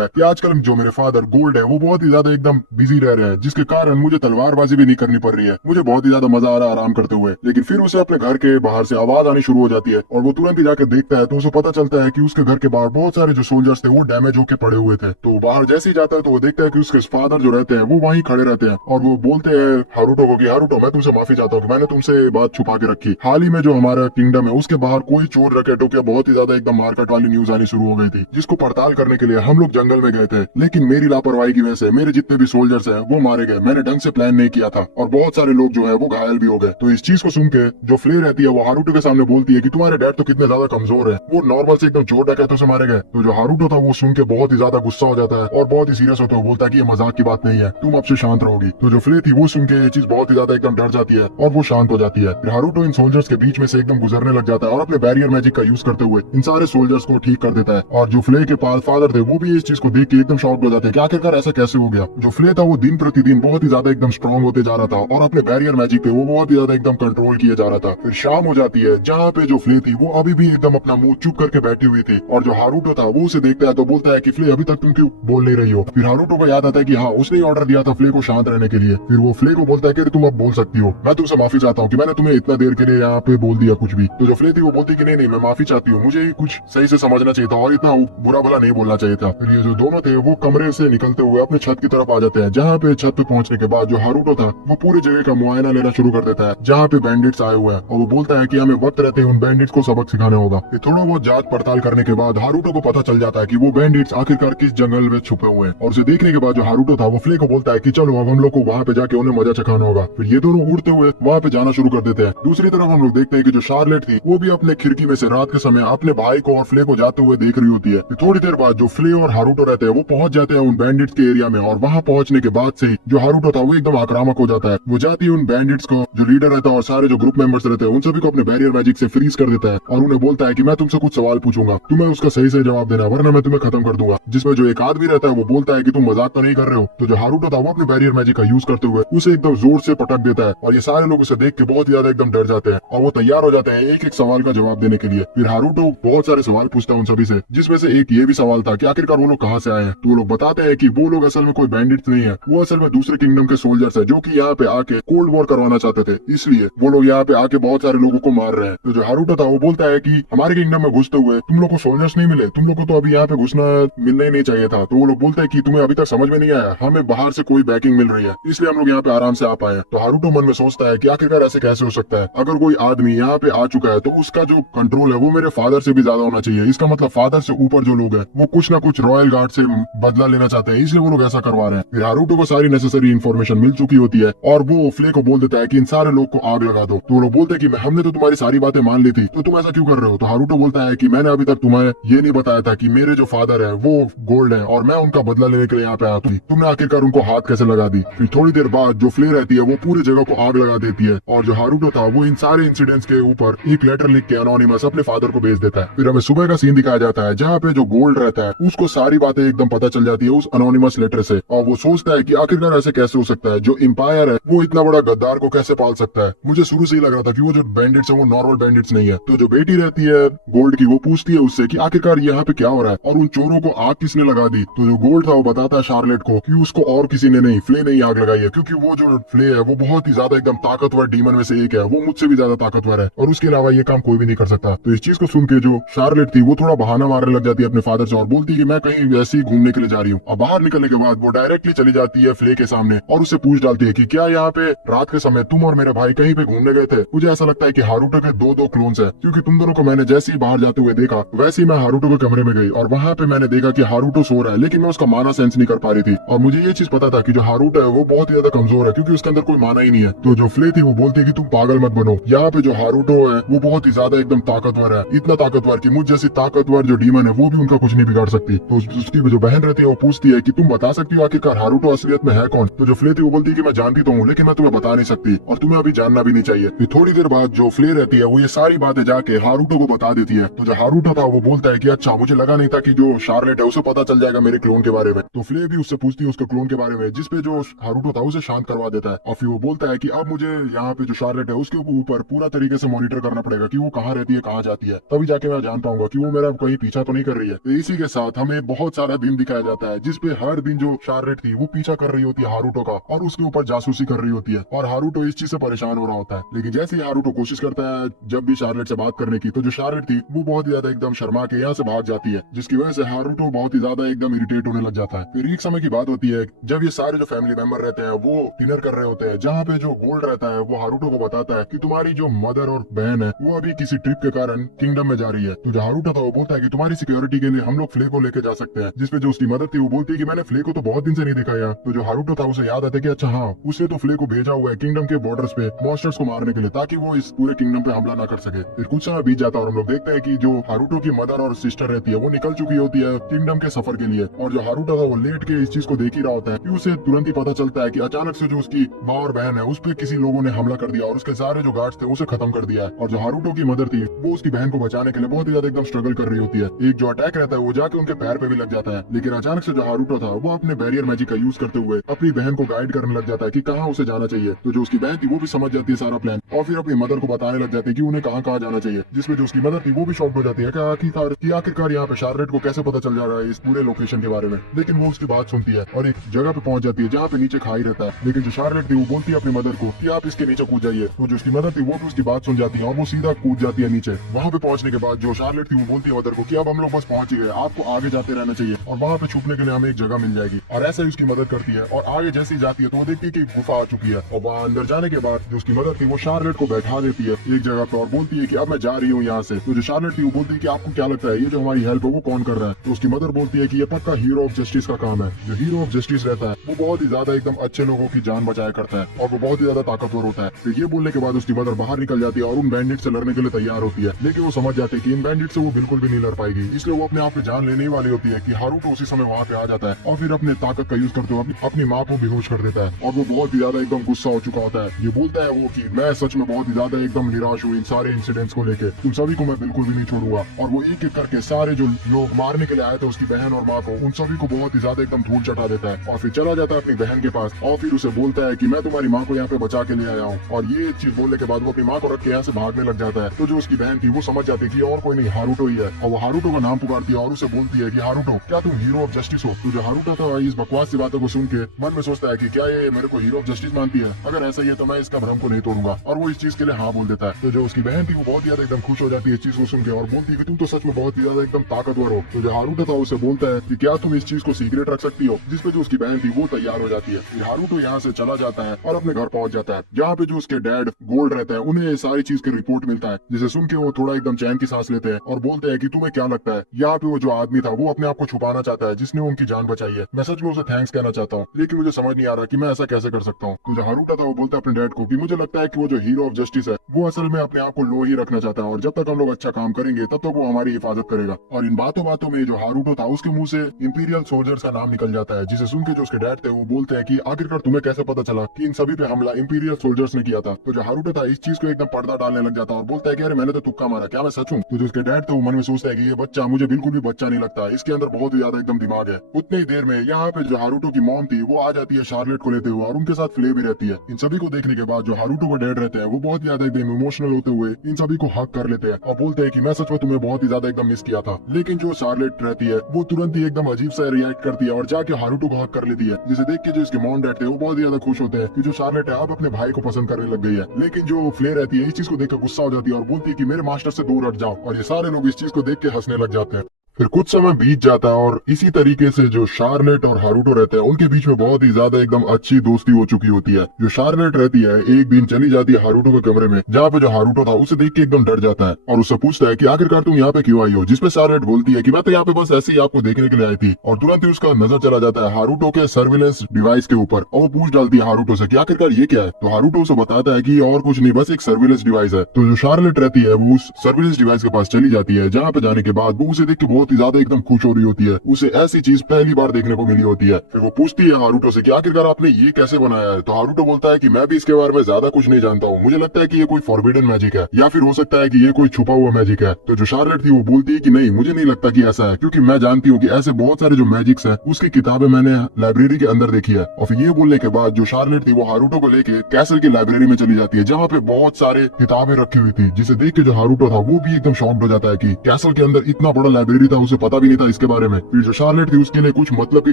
है कि आजकल जो मेरे फादर गोल्ड है वो बहुत ही ज्यादा एकदम बिजी रह रहे हैं, जिसके कारण मुझे तलवारबाजी भी नहीं करनी पड़ रही है, मुझे बहुत ही ज्यादा मजा आ रहा है आराम करते हुए। लेकिन फिर उसे अपने घर के बाहर से आवाज आनी शुरू हो जाती है और वो तुरंत ही जाकर देखता है तो उसे पता चलता है कि उसके घर के बाहर बहुत सारे जो सोल्जर्स थे वो डैमेज होकर पड़े हुए थे। तो बाहर जैसे ही जाता है तो वो देखता है कि उसके फादर जो रहते हैं वो वहीं खड़े रहते हैं और वो बोलते हैं हारूटो को कि हारूटो, मैं तुमसे माफी चाहता हूँ कि मैंने तुमसे बात छुपा के रखी। हाल ही में जो हमारा किंगडम है उसके बाहर कोई चोर रकेटों की बहुत ही ज्यादा एकदम मारकाट वाली न्यूज आनी शुरू हो गई थी, जिसको पड़ताल करने के लिए हम लोग जंगल में गए थे, लेकिन मेरी लापरवाही की वजह से मेरे जितने भी सोल्जर्स हैं वो मारे गए। मैंने ढंग से प्लान नहीं किया था और बहुत सारे लोग जो है वो घायल भी हो गए। तो इस चीज को सुन के जो फ्ले रहती है वो हारूटो के सामने बोलती है कि तुम्हारे डैड तो कितने ज्यादा कमजोर है, वो नॉर्मल से एकदम चोर डकैतों से मारे गए। तो जो हारूटो था वो सुन के बहुत ही ज्यादा गुस्सा हो जाता है और बहुत ही सीरियस होता है, बोलता है कि ये मजाक की बात नहीं है, तुम अब से शांत रहोगी। तो जो फ्ले थी वो सुन के ये चीज बहुत ही ज्यादा एकदम डर जाती है और वो शांत हो जाती है। फिर हारूटो इन सोल्जर्स के बीच में से एकदम गुजरने लग जाता है और अपने बैरियर मैजिक का यूज करते हुए इन सारे सोल्जर्स को ठीक कर देता है। और जो फ्ले के पास फादर थे वो भी इस चीज को देख के एकदम शॉक हो जाते हैं कि आखिरकार ऐसा कैसे हो गया। जो फ्ले था वो दिन प्रतिदिन बहुत ही ज्यादा एकदम स्ट्रॉन्ग होते जा रहा था और अपने बैरियर मैजिक पे वो बहुत ही ज्यादा एकदम कंट्रोल किया जा रहा था। फिर शाम हो जाती है जहाँ पे जो फ्ले थी वो अभी भी एकदम अपना मुंह चुप करके बैठी हुई थी और जो हारूटो था वो उसे देखता है तो बोलता है कि फ्ले अभी तक तुम क्यों बोल नहीं रही हो। फिर हारूटो को याद आता है कि हाँ उसने ही ऑर्डर दिया था फ्ले को शांत रहने के लिए। फिर वो फ्ले को बोलता है कि तुम अब बोल सकती हो, मैं तुमसे माफी चाहता हूँ कि मैंने तुम्हें इतना देर के लिए यहाँ पे बोल दिया कुछ भी। तो जो फ्ले थी वो बोलती कि नहीं नहीं मैं माफी चाहती हूँ, मुझे कुछ सही से समझना चाहिए था और इतना बुरा भला नहीं बोलना चाहिए था। फिर ये जो दोनों थे वो कमरे से निकलते हुए अपने छत की तरफ आ जाते हैं, जहाँ पे छत पे पहुंचने के बाद जो हारूटो था वो पूरी जगह का मुआयना लेना शुरू कर देता है जहाँ पे बैंडिट्स आए हुए हैं और वो बोलता है कि हमें वक्त रहते उन बैंडिट्स को सबक सिखाना होगा। फिर थोड़ा बहुत जांच पड़ताल करने के बाद हारूटो को पता चल जाता है कि वो बैंडिट्स आखिरकार किस जंगल में छुपे हुए हैं और उसे देखने के बाद जो हारूटो था वो फ्ले को बोलता है कि चलो अब हम लोग को वहाँ पे जाके उन्हें मजा चखाना होगा। फिर ये दोनों उड़ते हुए वहाँ पे जाना शुरू कर देते हैं। दूसरी तरफ हम लोग देखते हैं कि जो शार्लेट थी वो भी अपने खिड़की में से रात के समय अपने भाई को और फ्ले को जाते हुए देख रही होती है। फिर थोड़ी देर बाद जो फ्ले और हारूटो रहते हैं वो पहुंच जाते हैं उन बैंडिट्स के एरिया में और वहाँ पहुंचने के बाद से जो हारूटो था वो एकदम आक्रामक हो जाता है। वो जाती है उन बैंडिट्स को जो लीडर रहता है और सारे जो ग्रुप मेंबर्स रहते हैं उन सभी को अपने बैरियर मैजिक से फ्रीज कर देता है और उन्हें बोलता है कि मैं तुमसे कुछ सवाल पूछूंगा, तुम्हें उसका सही से जवाब देना वरना मैं तुम्हें खत्म कर दूंगा। जिसमें जो एक आदमी रहता है वो बोलता है कि तुम मजाक तो नहीं कर रहे हो। तो जो हारूटो था वो अपने बैरियर मैजिक का यूज करते हुए उसे एकदम जोर से पटक देता है और ये सारे लोग उसे देख के बहुत ही ज्यादा एकदम डर जाते हैं और वो तैयार हो जाते हैं एक एक सवाल का जवाब देने के लिए। फिर हारूटो बहुत सारे सवाल पूछता है उन सभी से, जिसमें से एक ये भी सवाल था कि आखिरकार वो लोग कहाँ से आए हैं। तो वो लोग बताते हैं कि वो लोग असल में कोई बैंडिट्स नहीं है, वो असल में दूसरे किंगडम के सोल्जर्स है जो कि यहाँ पे आके कोल्ड वॉर करवाना चाहते थे, इसलिए वो लोग यहाँ पे आके बहुत सारे लोगों को मार रहे हैं। तो जो हारूटो था वो बोलता है कि हमारे किंगडम में घुसते हुए तुम लोग को सोल्जर्स नहीं मिले, तुम लोग को तो अभी यहाँ पे घुसना मिलना ही नहीं चाहिए था। तो वो लोग बोलते हैं कि तुम्हें अभी तक समझ में नहीं आया, हमें बाहर से कोई बैकिंग मिल रही है इसलिए हम लोग यहाँ पे आराम से आ पाए। तो हारूटो मन में सोचता है कि आखिरकार ऐसे कैसे हो सकता है, अगर कोई आदमी यहाँ पे आ चुका है तो उसका जो कंट्रोल है वो मेरे फादर से भी ज्यादा होना चाहिए, इसका मतलब फादर से ऊपर जो लोग हैं वो कुछ ना कुछ रॉयल गार्ड से बदला लेना चाहते हैं, इसलिए वो लोग ऐसा करवा रहे हैं। फिर हारूटो को सारी नेसेसरी इन्फॉर्मेशन मिल चुकी होती है और वो फ्ले को बोल देता है कि इन सारे लोग को आग लगा दो। तो वो लोग बोलते हैं कि हमने तो तुम्हारी सारी बातें मान ली थी तो तुम ऐसा क्यों कर रहे हो। तो हारूटो बोलता है कि मैंने अभी तक तुम्हें ये नहीं बताया था कि मेरे जो फादर है वो गोल्ड है और मैं उनका बदला लेने के लिए यहाँ पे आया थी, तुमने आखिरकार उनको हाथ कैसे लगा दी। फिर थोड़ी देर बाद जो फ्ले रहती है वो पूरी जगह को आग लगा देती है और जो हारूटो था वो इन सारे इंसिडेंट्स के ऊपर एक लेटर लिख के एनोनिमस अपने फादर को भेज देता है। फिर हमें सुबह का सीन दिखाया जाता है जहाँ पे जो गोल्ड रहता है उसको सारी बातें एकदम पता चल जाती है उस एनोनिमस लेटर से और वो सोचता है कि आखिरकार ऐसे कैसे हो सकता है, जो एम्पायर है वो इतना बड़ा गद्दार को कैसे पाल सकता है। मुझे शुरू से ही लग रहा था कि वो जो बैंडिट्स है वो नॉर्मल बैंडिट्स नहीं है। तो जो बेटी रहती है गोल्ड की वो पूछती है उससे कि आखिरकार यहाँ पे क्या हो रहा है और उन चोरों को आग किसने लगा दी। तो जो गोल्ड था वो बताता है शार्लेट को कि उसको और किसी ने नहीं, फ्ले ने ही आग लगाई है, क्योंकि वो जो फ्ले है वो बहुत ही ज्यादा एकदम ताकतवर डीमन में से एक है, वो मुझसे भी ज्यादा ताकतवर है और उसके अलावा ये काम कोई भी नहीं कर सकता। तो इस चीज को सुन के जो शार्लेट थी वो थोड़ा बहाना मारने लग जाती है अपने फादर से और बोलती है कि मैं कहीं वैसे ही घूमने के लिए जा रही हूँ। और बाहर निकलने के बाद वो डायरेक्टली चली जाती है फ्ले के सामने और उससे पूछ डालती है कि क्या यहाँ पे रात के समय तुम और मेरे भाई कहीं पे घूमने गए थे। मुझे ऐसा लगता है कि हारूटो के दो क्लोन्स है, क्योंकि तुम दोनों को मैंने जैसे ही बाहर जाते हुए देखा वैसे ही मैं हारूटो के कमरे में गई और वहाँ पे मैंने देखा कि हारूटो सो रहा है, लेकिन मैं उसका माना सेंस नहीं कर पा रही थी और मुझे ये चीज पता था कि जो हारूटो है वो बहुत ही ज्यादा कमजोर है क्योंकि उसके अंदर कोई माना ही नहीं है। तो जो फ्ले थी वो बोलती है कि तुम पागल मत बनो, यहाँ पे जो हारूटो है वो बहुत ही ज्यादा एकदम ताकतवर है, इतना ताकतवर कि मुझ जैसी ताकतवर जो डीमन है वो भी उनका कुछ नहीं बिगाड़ सकती। तो उसकी जो बहन रहती है वो पूछती है कि तुम बता सकती हो आखिरकार हारूटो असलियत में है कौन। तो जो फ्ले थी वो बोलती है कि मैं जानती तो हूँ लेकिन मैं तुम्हें बता नहीं सकती और तुम्हें अभी जानना भी नहीं चाहिए। फिर थोड़ी देर बाद जो फ्ले रहती है वो ये सारी बातें जाके हारूटो को बता देती है। तो जो हारूटो था वो बोलता है कि अच्छा, मुझे लगा नहीं था कि जो शार्लेट है उसे पता चल जाएगा मेरे क्लोन के बारे में। तो फ्ले भी उससे पूछती है उसके क्लोन के बारे में, जिसपे जो हारूटो था उसे शांत करवा देता है और फिर वो बोलता है कि अब मुझे यहाँ पे जो शार्लेट है उसके ऊपर पूरा तरीके से मॉनिटर करना पड़ेगा कि वो कहाँ रहती है, कहाँ जाती है, तभी जाके मैं जान पाऊंगा कि वो मेरा कहीं पीछा तो नहीं कर रही है। तो इसी के साथ हमें बहुत सारा दिन दिखाया जाता है जिसपे हर दिन जो शार्लेट थी वो पीछा कर रही होती है हारूटो का और उसके ऊपर जासूसी कर रही होती है और हारूटो इस चीज से परेशान हो रहा होता है। लेकिन जैसे ही हारूटो कोशिश करता है जब भी शार्लेट से बात करने की, तो जो शार्लेट थी वो बहुत ही ज्यादा एकदम शर्मा के यहाँ से भाग जाती है, जिसकी वजह से हारूटो बहुत ही ज्यादा एकदम इरिटेट होने लग जाता है। फिर एक समय की बात होती है जब ये सारे जो फैमिली मेंबर रहते हैं वो डिनर कर रहे होते हैं, जहाँ पे जो गोल्ड रहता है वो हारूटो को बताता है कि तुम्हारी जो मदर और बहन है वो अभी किसी ट्रिप के कारण किंगडम में जा रही है। तो जो हारूटो था वो बोलता है कि तुम्हारी सिक्योरिटी के लिए हम लोग फ्ले को लेके जा सकते हैं, जिसपे जो उसकी मदर थी वो बोलती है कि मैंने फ्ले को तो बहुत दिन से नहीं देखा यार। तो जो हारूटो था उसे याद आता है कि अच्छा हाँ, उसने तो फ्ले को भेजा हुआ है किंगडम के बॉर्डर्स पे मॉन्स्टर्स को मारने के लिए, ताकि वो इस पूरे किंगडम पे हमला ना कर सके। फिर कुछ समय बीत जाता है और हम लोग देखते हैं कि जो हारूटो की मदर और सिस्टर रहती है वो निकल चुकी होती है किंगडम के सफर के लिए, और जो हारूटो था वो लेट के इस चीज को देख ही रहा होता है कि उसे तुरंत ही पता चलता है कि अचानक से जो उसकी माँ और बहन है उस पर किसी लोगों ने हमला कर दिया और उसके सारे जो गार्ड्स थे उसे खत्म कर दिया है। और जो हारूटो की मदर थी वो उसकी बहन को बचाने के लिए बहुत ही ज्यादा एकदम स्ट्रगल कर रही होती है। एक जो अटैक रहता है वो जाके उनके पैर पे भी लग जाता है, लेकिन अचानक से जो हारूटो था वो अपने बैरियर मैजिक का यूज करते हुए अपनी बहन को गाइड करने लग जाता है कि कहाँ उसे जाना चाहिए। तो जो उसकी बहन थी वो भी समझ जाती है सारा प्लान और फिर अपनी मदर को बताने लग जाती है कि उन्हें कहाँ कहाँ जाना चाहिए, जिसमें जो उसकी मदर थी वो भी शॉक हो जाती है कि आखिरकार यहाँ पे शार्लेट को कैसे पता चल जा रहा है इस पूरे लोकेशन के बारे में। लेकिन वो उसकी बात सुनती है और एक जगह पे पहुंच जाती है जहाँ पे नीचे खाई रहता है, लेकिन जो शार्लेट थी वो बोलती है अपनी मदर को कि आप इसके नीचे कूद जाइए। तो जो उसकी मदर थी वो भी उसकी बात सुन जाती है और वो सीधा कूद जाती है नीचे। वहाँ पे पहुंचने के बाद जो शार्लेट थी वो बोलती है मदर को कि अब हम लोग बस पहुंच ही गए, आपको आगे जाते रहना चाहिए और वहाँ पे छुपने के लिए हमें एक जगह मिल जाएगी। और ऐसा ही उसकी मदद करती है और आगे जैसे ही जाती है तो वो देखती है कि गुफा आ चुकी है और वहाँ अंदर जाने के बाद जो उसकी मदर थी वो शार्लेट को बैठा देती है एक जगह पे और बोलती है कि अब मैं जा रही हूँ यहाँ से। तो जो शार्लेट थी वो बोलती है कि आपको क्या लगता है ये जो हमारी हेल्प है वो कौन कर रहा है। तो उसकी मदर बोलती है कि ये पक्का हीरो ऑफ जस्टिस का काम है। जो हीरो ऑफ जस्टिस रहता है वो बहुत ही ज्यादा एकदम अच्छे लोगों की जान बचाया करता है और वो बहुत ही ज्यादा ताकतवर होता है। तो ये बोलने के बाद उसकी मदर बाहर निकल जाती है और उन बैंडिट से लड़ने के लिए तैयार होती है, लेकिन वो समझ जाती है कि इन बैंडिट से वो बिल्कुल भी नहीं लड़ पाएगी, इसलिए वो अपने आप पे जान लेने वाली होती है कि हारूटो उसी समय वहाँ पे आ जाता है और फिर अपने ताकत का यूज करते हुए अपनी माँ को बेहोश कर देता है। और वो बहुत ही ज्यादा एकदम गुस्सा हो चुका होता है। ये बोलता है वो कि मैं सच में बहुत ही ज्यादा एकदम निराश हूँ इन सारे इंसिडेंट्स को लेके, तुम सभी को मैं बिल्कुल भी नहीं छोड़ूंगा। और वो एक एक करके सारे जो लोग मारने के लिए आए थे उसकी बहन और माँ को, उन सभी को बहुत ही ज्यादा एकदम धूल चटा देता है और फिर चला जाता है अपनी बहन के पास और फिर उसे बोलता है कि मैं तुम्हारी माँ को यहाँ पे बचा के ले आया हूँ। और ये चीज बोलने के बाद वो अपनी माँ को रख के यहाँ से भागने लग जाता है। तो जो उसकी बहन थी वो समझ जाती है कि और कोई नहीं हारूटो ही है और वो हारूटो का नाम पुकारती है और उसे बोलती है कि हारूटो क्या तुम हीरो ऑफ जस्टिस हो। तो जो हारूटो था इस बकवास सी बातों को सुन के मन में सोचता है कि क्या ये मेरे को हीरो ऑफ जस्टिस मानती है, अगर ऐसा ही है तो मैं इसका भ्रम को नहीं तोड़ूंगा, और वो इस चीज के लिए हाँ बोल देता है। तो जो उसकी बहन थी वो बहुत ज्यादा एकदम खुश हो जाती है इस चीज को सुन के और बोलती है कि तुम तो सच में बहुत ही ज्यादा एकदम ताकतवर हो। तो जो हारूटो था उसे बोलता है कि क्या तुम इस चीज को सीक्रेट रख सकती हो, जिसपे जो उसकी बहन थी वो तैयार हो जाती है। फिर हारूटो यहाँ से चला जाता है और अपने घर पहुंच जाता है जहाँ पे जो उसके डैड गोल्ड रहता है उन्हें सारी चीज की रिपोर्ट मिलता है, जिसे सुन के वो थोड़ा एकदम चैन की सांस लेते हैं और बोलते हैं कि तुम्हें क्या लगता है यहाँ पे वो जो आदमी था वो अपने आप को छुपाना चाहता है जिसने उनकी जान बचाई है, मैं सच में उसे थैंक्स कहना चाहता हूँ, लेकिन मुझे समझ नहीं आ रहा कि मैं ऐसा कैसे कर सकता हूँ। तो जो हारूटो था वो बोलता है अपने डैड को कि मुझे लगता है कि वो जो हीरो ऑफ जस्टिस है वो असल में अपने आप को लो ही रखना चाहता है और जब तक हम लोग अच्छा काम करेंगे तब तक वो हमारी हिफाजत करेगा। और इन बातों बातों में जो हारूटो था उसके मुंह से इंपीरियल सोल्जर्स का नाम निकल जाता है, जिसे सुन के जो उसके डैड थे वो बोलते हैं कि आखिरकार तुम्हें कैसे पता चला कि इन सभी पे हमला इंपीरियल सोल्जर्स ने किया था। तो जो हारूटो था इस चीज को एकदम पर्दा डालने लग जाता है और बोलता है कि अरे मैंने तो तुक्का मारा, क्या मैं सच हूँ। तो जो उसके डैड थे वो मन में सोचता है कि ये बच्चा मुझे बिल्कुल भी बच्चा नहीं लगता, इसके अंदर बहुत ही ज्यादा एकदम दिमाग है। उतनी ही देर में यहाँ पे जो हारूटो की मॉम थी वो आ जाती है शार्लेट को लेते हुए और उनके साथ फ्ले भी रहती है। इन सभी को देखने के बाद जो हारूटो को डैड रहते हैं वो बहुत ज्यादा एकदम इमोशनल होते हुए इन सभी को हक कर लेते हैं और बोलते हैं कि मैं सच में तुम्हें बहुत ही ज्यादा एकदम मिस किया था। लेकिन जो शार्लेट रहती है वो तुरंत ही एकदम अजीब सा रिएक्ट करती है और जाके हारूटो को हक कर लेती है, जिसे देख के जो इसके मॉम डैड थे वो बहुत ज्यादा खुश होते हैं कि जो शार्लेट है अब अपने भाई को पसंद करने लग गई है। लेकिन जो फ्ले रहती है इस चीज को देखकर गुस्सा हो जाती है और बोलती है कि मेरे मास्टर से दूर हट जाओ, और ये सारे लोग इस चीज को देख के हंसने लग जाते हैं। फिर कुछ समय बीत जाता है और इसी तरीके से जो शार्लेट और हारूटो रहते हैं उनके बीच में बहुत ही ज्यादा एकदम अच्छी दोस्ती हो चुकी होती है। जो शार्लेट रहती है एक दिन चली जाती है हारूटो के कमरे में जहाँ पे जो हारूटो था उसे देख के एकदम डर जाता है और उससे पूछता है कि आखिरकार तुम यहाँ पे क्यों आई हो, जिसपे शार्लेट बोलती है कि मैं तो यहाँ पे बस ऐसे ही आपको देखने के लिए आई थी। और तुरंत ही उसका नजर चला जाता है हारूटो के सर्विलेंस डिवाइस के ऊपर और वो पूछ डालती है हारूटो से कि आखिरकार ये क्या है। तो हारूटो उसे बताता है कि और कुछ नहीं बस एक सर्विलेंस डिवाइस है। तो जो शार्लेट रहती है वो उस सर्विलेंस डिवाइस के पास चली जाती है जहाँ पे जाने के बाद वो उसे देख के बहुत बहुत ही ज्यादा एकदम खुश हो रही होती है। उसे ऐसी चीज पहली बार देखने को मिली होती है। फिर वो पूछती है हारूटो से कि आखिरकार आपने ये कैसे बनाया है। तो हारूटो बोलता है कि मैं भी इसके बारे में ज्यादा कुछ नहीं जानता हूँ, मुझे लगता है कि ये कोई फॉरबिडन मैजिक है या फिर हो सकता है कि ये कोई छुपा हुआ मैजिक है। तो जो शार्लेट थी वो बोलती है कि नहीं, मुझे नहीं लगता कि ऐसा है, क्योंकि मैं जानती हूँ कि ऐसे बहुत सारे जो मैजिक्स है उसकी किताबें मैंने लाइब्रेरी के अंदर देखी है। और फिर ये बोलने के बाद जो शार्लेट थी वो हारूटो को लेके कैसल की लाइब्रेरी में चली जाती है, जहाँ पे बहुत सारे किताबें रखी हुई थी, जिसे देख के जो हारूटो था वो भी एकदम शॉक्ड हो जाता है कि कैसल के अंदर इतना बड़ा लाइब्रेरी था, उसे पता भी नहीं था इसके बारे में। फिर जो शार्लेट थी उसके लिए कुछ मतलब की